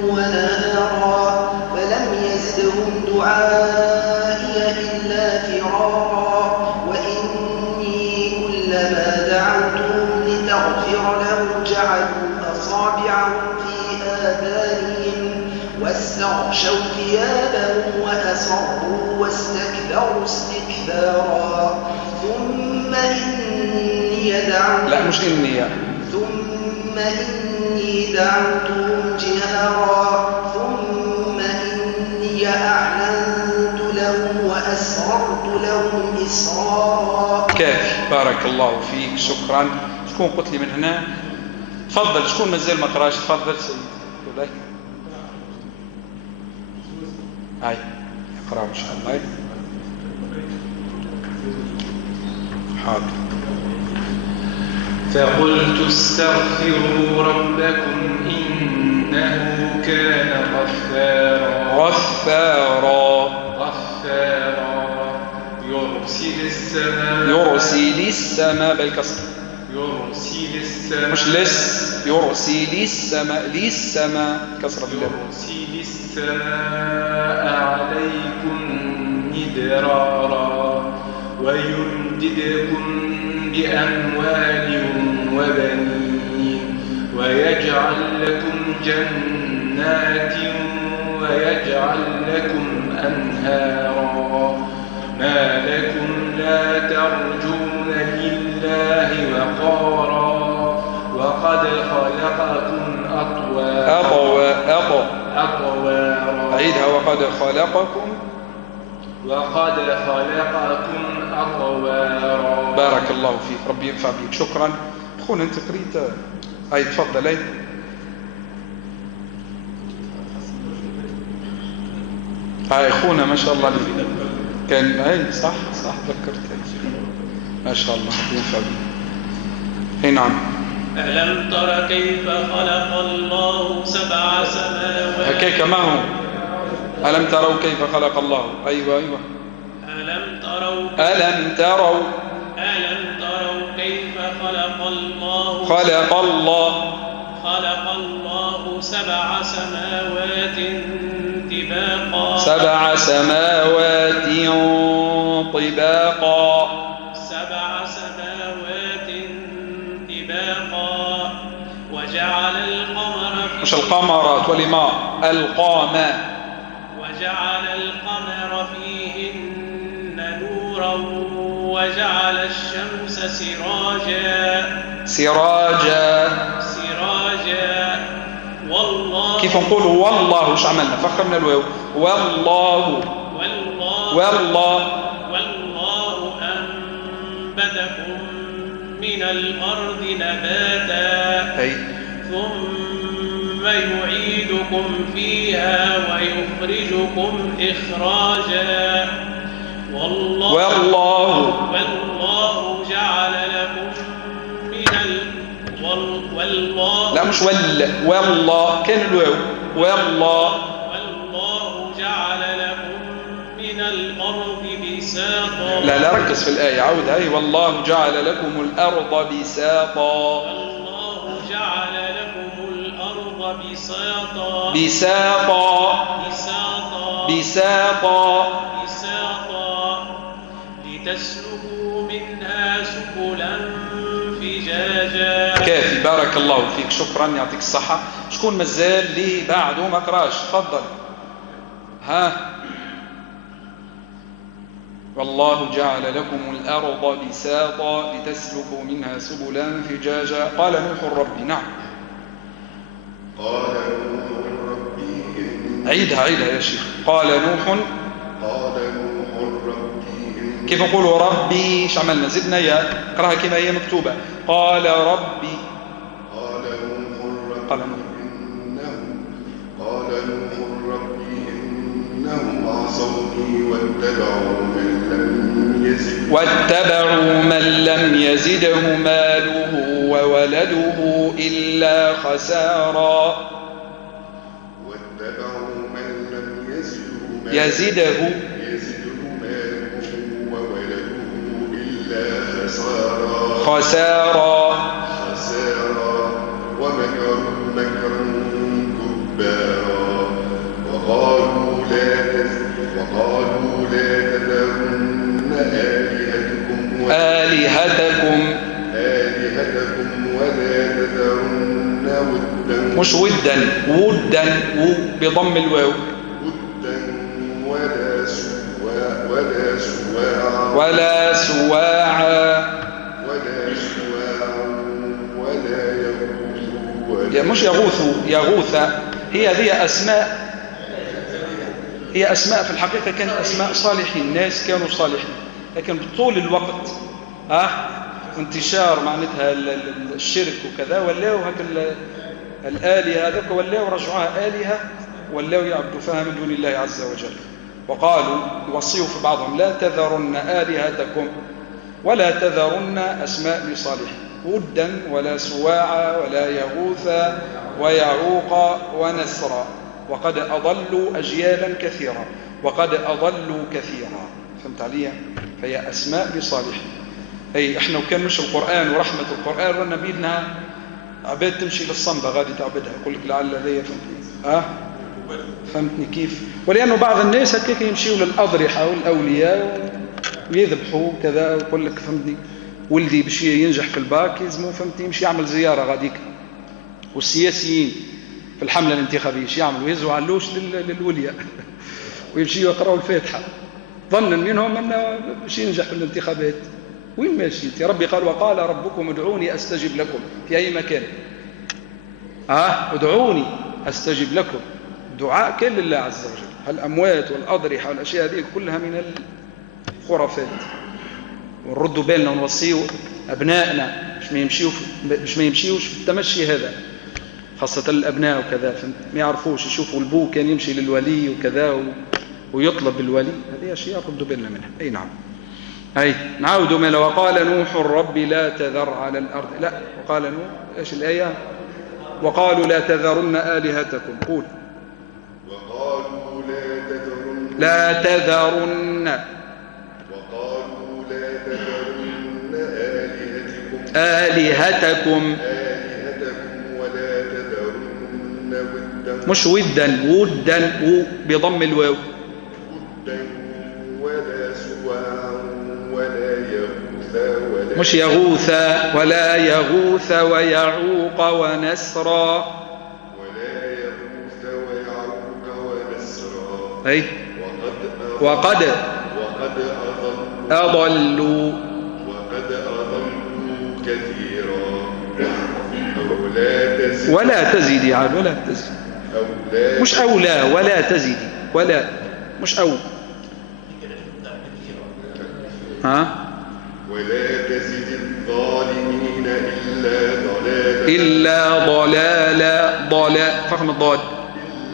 ونهارا فلم يزدهم دعائي إلا فرارا وإني كلما دعوتهم لتغفر لهم جعلوا أصابعهم في آذانهم واستغشوا ثيابهم وأصروا واستكبروا استكبارا ثم إني دعوتهم لا مش إني ثم إني دعوتهم جهارا ثم إني أعلنت لهم وأسررت لهم إسرارا. كافي. بارك الله فيك. شكرا. شكون قلت لي من هنا؟ تفضل. شكون مازال ما قراش؟ تفضل سيدي. هاي اقرأ إن شاء الله. حاضر. فقلت استغفروا ربكم إنه كان غفارا يرسل السماء بالكسر. يرسل السماء مش لس يرسل السماء كسر بالله. يرسل السماء عليكم مدرارا ويمددكم بأموال وبنين ويجعل لكم جنات ويجعل لكم أنهارا ما لكم لا ترجون لله وقارا وقد خلقكم أطوارا أعيدها. وقد خلقكم أطوارا. بارك الله فيك، ربي ينفع بك. شكرا. أخونا أنت قريت. أي تفضل. أي هاي أخونا ما شاء الله لي. كان أي صح ذكرت. ما شاء الله ينفع بك. أي نعم. ألم تر كيف خلق الله 7 سماوات. هكيك ما هو. ألم تروا كيف خلق الله. أيوة. ألم تروا كيف خلق الله. خلق الله 7 سماوات طباقا. 7 سماوات طباقا. 7 سماوات طباقا وجعل القمر مش القمرات ولما القامة. وجعل القمر فيهن نورا وجعل الشمس سراجا والله. كيف نقول والله؟ وش عملنا؟ فخمنا الواو. والله أنبتكم من الأرض نباتا ثم يعيدكم فيها ويخرجكم إخراجا والله جعل لكم والله. لا مش والله كان الواو. والله جعل لكم من الأرض بساطا. لا ركز في الآية. عود. هاي والله جعل لكم الأرض بساطا. والله جعل لكم الأرض بساطا لتسلكوا منها سبلا فجاجا. كافي. بارك الله فيك. شكرا يعطيك الصحة. شكون مازال لي بعده ما قراش؟ تفضل. ها. والله جعل لكم الأرض بساطا لتسلكوا منها سبلا فجاجا. قال نوح ربي. نعم. قال نوح ربي عيدها يا شيخ. قال نوح ربي كيف نقول ربي؟ ايش عملنا؟ زدنا يا. اقراها كما هي مكتوبة. قال ربي. قال نوح ربي إنهم عصوني واتبعوا من لم يزده ماله وولده إلا خسارا. واتبعوا من لم يزده ماله وولده إلا خسارا. ومكروا مكرا كبارا وقالوا لا تذرن آلهتكم ولا تذرن ودا. مش ودا بضم الواو. ولا سواعا ولا يغوث مش يغوث. هي أسماء في الحقيقة كانت أسماء صالحين. ناس كانوا صالحين لكن بطول الوقت انتشار معناتها الشرك وكذا ولاو هك الآلهة هذوك ولاو رجعوها آلهة ولاو يعبدوا فيها من دون الله عز وجل. وقالوا يوصيوا في بعضهم لا تذرن آلهتكم ولا تذرن أسماء لصالحين ودا ولا سواعا ولا يغوث ويعوق ونسرا وقد أضلوا أجيالا كثيرا فهمت عليا؟ فهي أسماء لصالحين. أي إحنا وكان مش القرآن ورحمة القرآن والنبي لنا عباد تمشي للصنبة غادي تعبدها، يقول لك لعل ذي فهمتني. فهمتني كيف؟ ولأنه بعض الناس هكاك يمشيوا للأضرحة والأولياء ويذبحوا كذا، ويقول لك فهمتني ولدي باش ينجح في الباك يلزموا فهمتني يمشي يعمل زيارة غاديك. والسياسيين في الحملة الانتخابية ايش يعملوا؟ يهزوا علوش للولياء ويمشي يقرأوا الفاتحة ظنا منهم أنه باش ينجح في الانتخابات. وين ماشيت يا ربي؟ قال وقال ربكم ادعوني أستجب لكم في أي مكان. ادعوني أستجب لكم. الدعاء كان لله عز وجل. الأموات والأضرحة والأشياء هذه كلها من الخرافات. ونردوا بالنا ونوصيوا أبنائنا باش ما يمشيوش في التمشي هذا، خاصة الأبناء وكذا، ما يعرفوش يشوفوا البو كان يمشي للولي وكذا ويطلب الولي، هذه أشياء ردوا بالنا منها. أي نعم. أي نعود ما وقال نوح رب لا تذر على الأرض. لا، وقال نوح إيش الآية؟ وقالوا لا تذرن آلهتكم. قول وقالوا لا تذرن وقالوا لا تذرن آلهتكم ولا تذرن ودا مش ودا بضم الواو، ودا ولا سواع ولا يغوث ولا مش يغوث ولا يغوث ويعوق ونسرا. ولا يغوث ويعوق ونسرا. أي وقد أضلوا كثيرا. ولا تزيدي عاد ولا تزيد، مش أولى ولا تزيدي، ولا مش أو ولا تزد الظالمين إلا ضلالا. ضلال فخم الضاد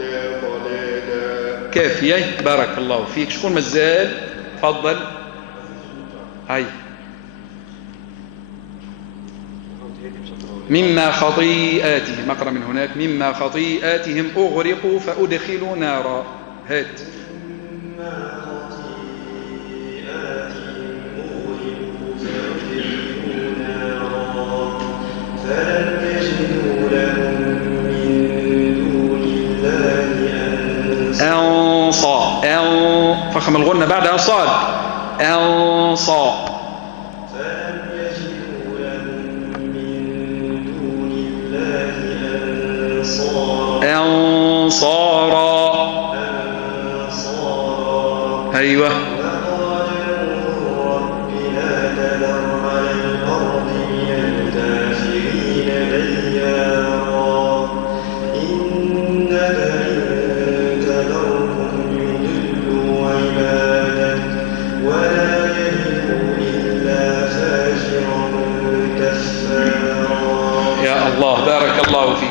إلا ضلالا. كافية. بارك الله فيك. شكون مازال؟ تفضل. هاي مما خطيئاتهم، اقرأ من هناك مما خطيئاتهم أغرقوا فأدخلوا نارا. هات فلم يجدوا لهم من دون الله أنصا. فخم الغنة بعدها صاد. أنصا. فلم يجدوا لهم من دون الله أنصارا. أيوة.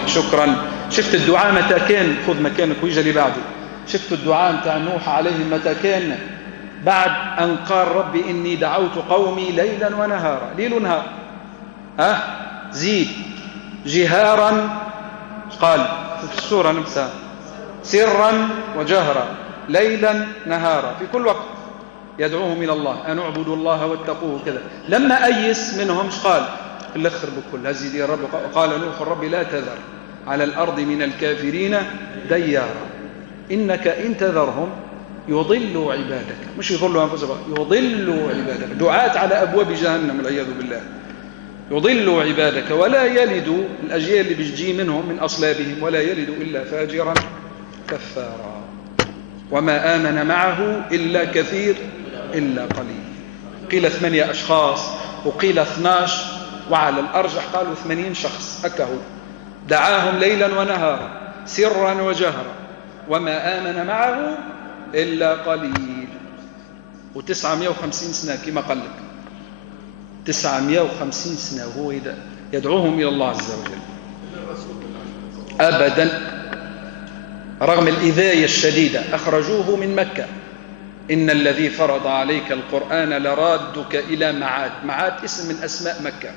شكرا. شفت الدعاء متى كان؟ خذ مكانك ويجي اللي بعده. شفت الدعاء متاع نوح عليه متى كان؟ بعد أن قال ربي إني دعوت قومي ليلا ونهارا. ليل ونهار. زيد جهارا، قال في السورة نفسها سرا وجهرا، ليلا نهارا، في كل وقت يدعوهم إلى الله أن اعبدوا الله واتقوه كذا. لما أيس منهم قال الاخر بكل هزيد يا رب. قال نوح ربي لا تذر على الأرض من الكافرين ديارا إنك إن تذرهم يضلوا عبادك، مش يضلوا أنفسهم، يضلوا عبادك. دعاة على أبواب جهنم والعياذ بالله. يضلوا عبادك ولا يلدوا، الأجيال اللي بيجي منهم من أصلابهم، ولا يلدوا إلا فاجرا كفارا. وما آمن معه إلا كثير إلا قليل. قيل 8 أشخاص وقيل 12، وعلى الأرجح قالوا 80 شخص. أكهو دعاهم ليلا ونهارا سرا وجهرا، وما آمن معه إلا قليل. و950 سنة كما قال لك، 950 سنة وهو يدعوهم إلى الله عز وجل أبدا، رغم الإذاية الشديدة. أخرجوه من مكة. إن الذي فرض عليك القرآن لرادك إلى معاد. معاد اسم من أسماء مكة.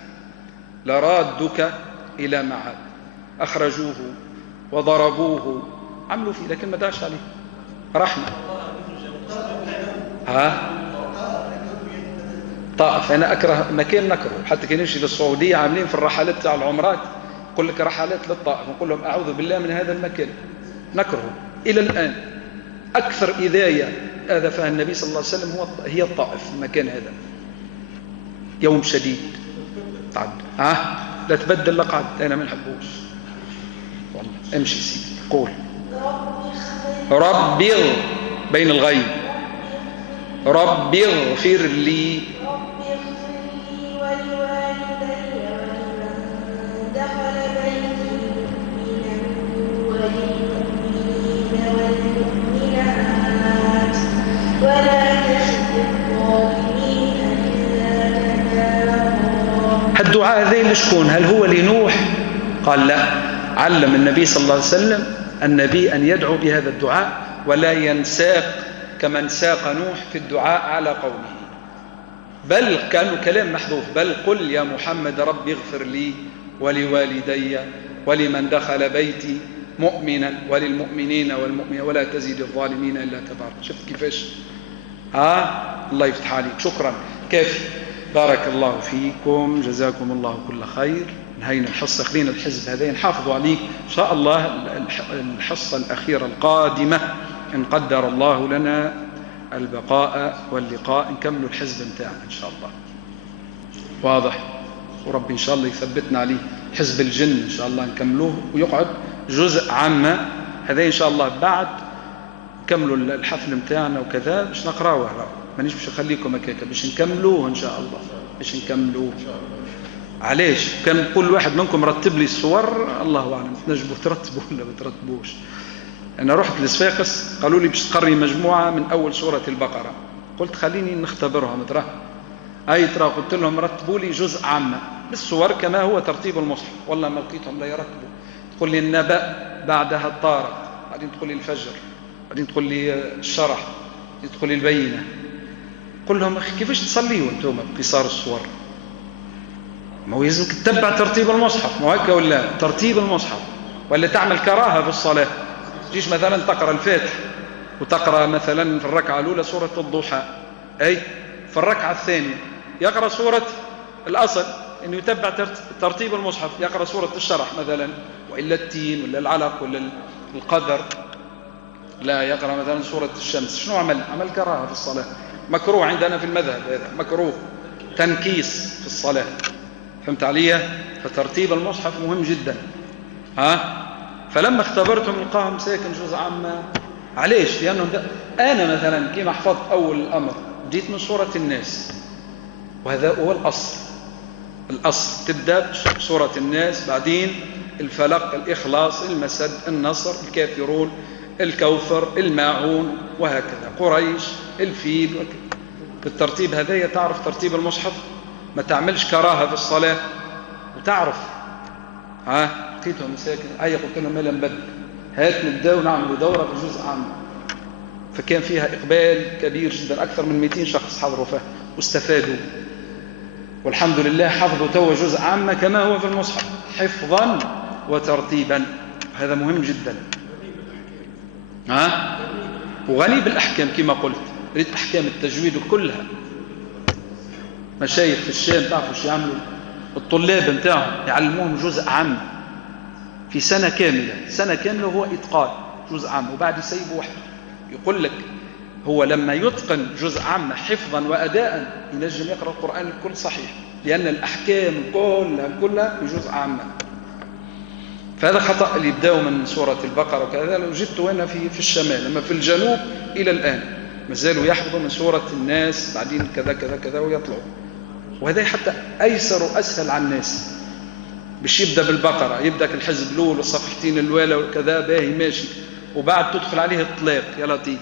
لرادك إلى معاد. أخرجوه وضربوه، عملوا فيه، لكن ما داش عليه رحمة. طائف أنا أكره مكان نكره، حتى كان يمشي للسعودية عاملين في الرحلات تاع العمرات يقول لك رحلات للطائف، نقول لهم أعوذ بالله من هذا المكان، نكرهه إلى الآن. أكثر إذاية هذا فيها النبي صلى الله عليه وسلم هي الطائف، المكان هذا يوم شديد تعد لا تبدل لقعد، أنا ما نحبوش والله. امشي سيدي، قول ربي بين الغين، ربي اغفر لي ولوالدي ولمن دخل بيتي مؤمنا والمؤمنات ولا تزد الظالمين إلا تبارا. الدعاء هذين لشكون؟ هل هو لنوح؟ قال لا، علم النبي صلى الله عليه وسلم النبي أن يدعو بهذا الدعاء ولا ينساق كمن ساق نوح في الدعاء على قومه، بل كان كلام محذوف، بل قل يا محمد رب اغفر لي ولوالدي ولمن دخل بيتي مؤمنا وللمؤمنين والمؤمنين ولا تزيد الظالمين إلا تبارا. شفت كيفاش؟ الله يفتح عليك. شكرا، كافي. بارك الله فيكم، جزاكم الله كل خير. انهينا الحصة، خلينا الحزب هذين حافظوا عليه إن شاء الله. الحصة الأخيرة القادمة إن قدر الله لنا البقاء واللقاء نكمل الحزب متاعنا إن شاء الله. واضح؟ وربي إن شاء الله يثبتنا عليه. حزب الجن إن شاء الله نكملوه ويقعد جزء عامة هذا إن شاء الله. بعد نكملوا الحفل متاعنا وكذا باش نقراوه، مانيش باش نخليكم هكاك، باش نكملوه إن شاء الله، باش نكملوه. علاش؟ كان كل واحد منكم رتب لي الصور، الله أعلم تنجموا ترتبوا ولا ما ترتبوش. أنا رحت لصفاقس قالوا لي باش تقري مجموعة من أول سورة البقرة، قلت خليني نختبرهم ترى. ترى قلت لهم رتبوا لي جزء عامة بالصور كما هو ترتيب المصحف، والله ما لقيتهم لا يرتبوا. تقول لي النبأ، بعدها الطارق، بعدين تقول لي الفجر، بعدين تقول لي الشرح، بعدين تقول لي البينة. قل لهم أخي كيفاش تصليوا أنتم بقصار الصور؟ ما هو يلزمك تتبع ترتيب المصحف، مو هكا ولا ترتيب المصحف، ولا تعمل كراهة في الصلاة. تجيش مثلا تقرأ الفاتح وتقرأ مثلا في الركعة الأولى سورة الضحى، في الركعة الثانية يقرأ سورة الأصل، إنه يتبع ترتيب المصحف، يقرأ سورة الشرح مثلا، وإلا التين ولا العلق ولا القدر، لا يقرأ مثلا سورة الشمس. شنو عمل كراهة في الصلاة، مكروه عندنا في المذهب، هذا مكروه، تنكيس في الصلاة. فهمت علي؟ فترتيب المصحف مهم جدا. فلما اختبرتهم القاهم ساكن جزء عامة. علاش؟ لأنه أنا مثلا كيما حفظت أول الأمر جيت من سورة الناس، وهذا هو الأصل تبدأ سورة الناس، بعدين الفلق، الإخلاص، المسد، النصر، الكافرون، الكوثر، الماعون، وهكذا، قريش، الفيل، بالترتيب هذا. تعرف ترتيب المصحف، ما تعملش كراهة في الصلاة وتعرف. لقيتهم مساكن قلت لهم ما نبدل، هات نبداو نعملوا دورة في جزء عام. فكان فيها إقبال كبير جدا، أكثر من 200 شخص حضروا فيها واستفادوا، والحمد لله حفظوا توا جزء عامة كما هو في المصحف حفظا وترتيبا. هذا مهم جدا. وغني بالأحكام كما قلت، ريت أحكام التجويد كلها. مشايخ في الشام تعرفوا شو يعملوا؟ الطلاب نتاعهم يعلموهم جزء عام في سنة كاملة هو إتقان جزء عام، وبعد يسيبوا واحد. يقول لك هو لما يتقن جزء عام حفظا وأداء ينجم يقرأ القرآن الكل صحيح، لأن الأحكام كلها بجزء عام. فهذا خطأ اللي يبدأوا من سورة البقرة وكذا. لو جدت هنا في الشمال، أما في الجنوب إلى الآن ما زالوا يحفظوا من سورة الناس، بعدين كذا كذا كذا ويطلعوا. وهذا حتى أيسر وأسهل على الناس. باش يبدأ بالبقرة، يبدأ الحزب الأول والصفحتين الأولى وكذا باهي ماشي، وبعد تدخل عليه الطلاق يا لطيف.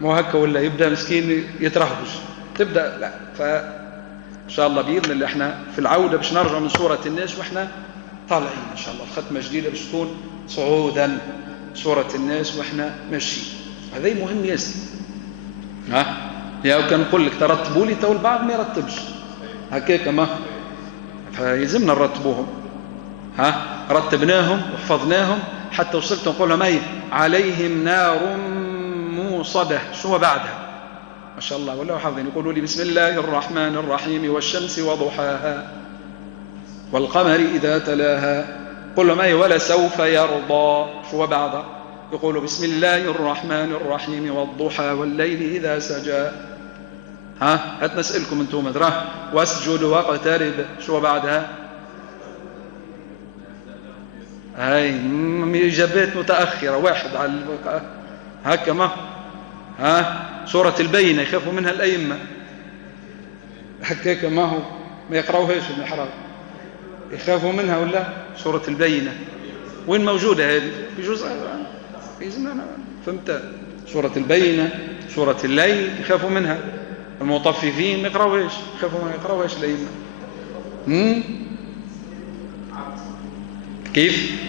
مو هكا ولا يبدأ مسكين يترهبش، تبدأ لا. فإن شاء الله بإذن الله احنا في العودة باش نرجع من سورة الناس وإحنا طالعين إن شاء الله الختمة جديدة باش تكون صعودا سورة الناس وإحنا ماشيين. هذا مهم ياسر. يا كان نقول لك ترتبوا لي، تو البعض ما يرتبش هكاك، ما فيلزمنا نرتبوهم. رتبناهم وحفظناهم حتى وصلت نقول لهم عليهم نار موصدة. شو بعدها؟ ما شاء الله ولا حافظين. يقولوا لي بسم الله الرحمن الرحيم والشمس وضحاها والقمر إذا تلاها. قل معي ولسوف يرضى. شو بعدها؟ يقول بسم الله الرحمن الرحيم والضحى والليل إذا سجى. هات نسألكم أنتم مدراه. واسجد واقترب. شو بعدها؟ هاي إجابات متأخرة. واحد على هكا ما سورة البينة يخافوا منها الأئمة هكاك ما هو ما يقرأوهاش في المحراب يخافوا منها ولا سورة البينة وين موجودة هذه؟ في جزء في زمان فهمت. سورة البينة سورة الليل يخافوا منها. المطففين ما يقرأوهاش يخافوا ما يقرأوهاش الأئمة. كيف؟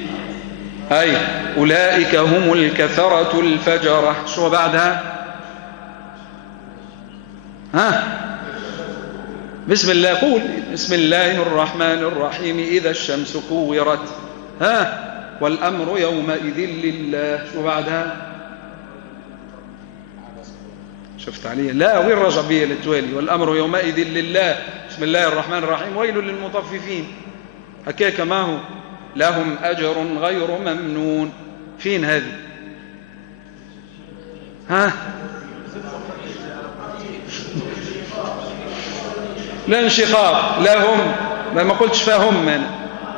أي أولئك هم الكفرة الفجرة. شو بعدها؟ بسم الله. قول بسم الله الرحمن الرحيم إذا الشمس كورت. والأمر يومئذ لله. شو بعدها؟ شفت عليه؟ لا وين رجع بيه للتوالي؟ والأمر يومئذ لله. بسم الله الرحمن الرحيم ويل للمطففين. هكاك ما هو لهم أجر غير ممنون. فين هذه؟ لا انشقاق. لهم ما قلتش فهم من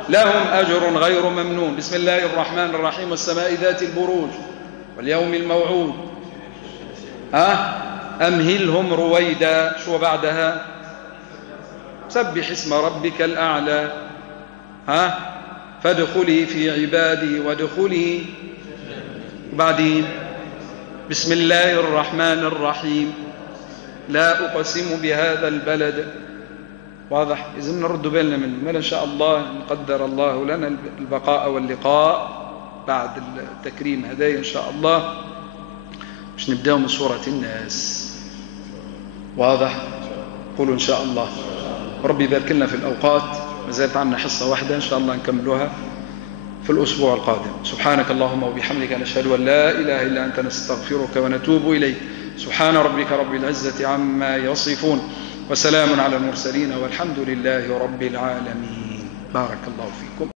لهم أجر غير ممنون. بسم الله الرحمن الرحيم والسماء ذات البروج واليوم الموعود. أمهلهم رويدا. شو بعدها؟ سبح اسم ربك الأعلى. فادخلي في عبادي وادخلي. بعدين بسم الله الرحمن الرحيم لا أقسم بهذا البلد. واضح؟ إذا نرد بالنا منه. إن شاء الله نقدر الله لنا البقاء واللقاء بعد التكريم هذا إن شاء الله مش نبدأ من سورة الناس. واضح؟ قولوا إن شاء الله. ربي يبارك لنا في الأوقات. ما زالت عنا حصة واحدة إن شاء الله نكملوها في الأسبوع القادم. سبحانك اللهم وبحمدك نشهد أن لا إله إلا أنت نستغفرك ونتوب إليك. سبحان ربك رب العزة عما يصفون وسلام على المرسلين والحمد لله رب العالمين. بارك الله فيكم.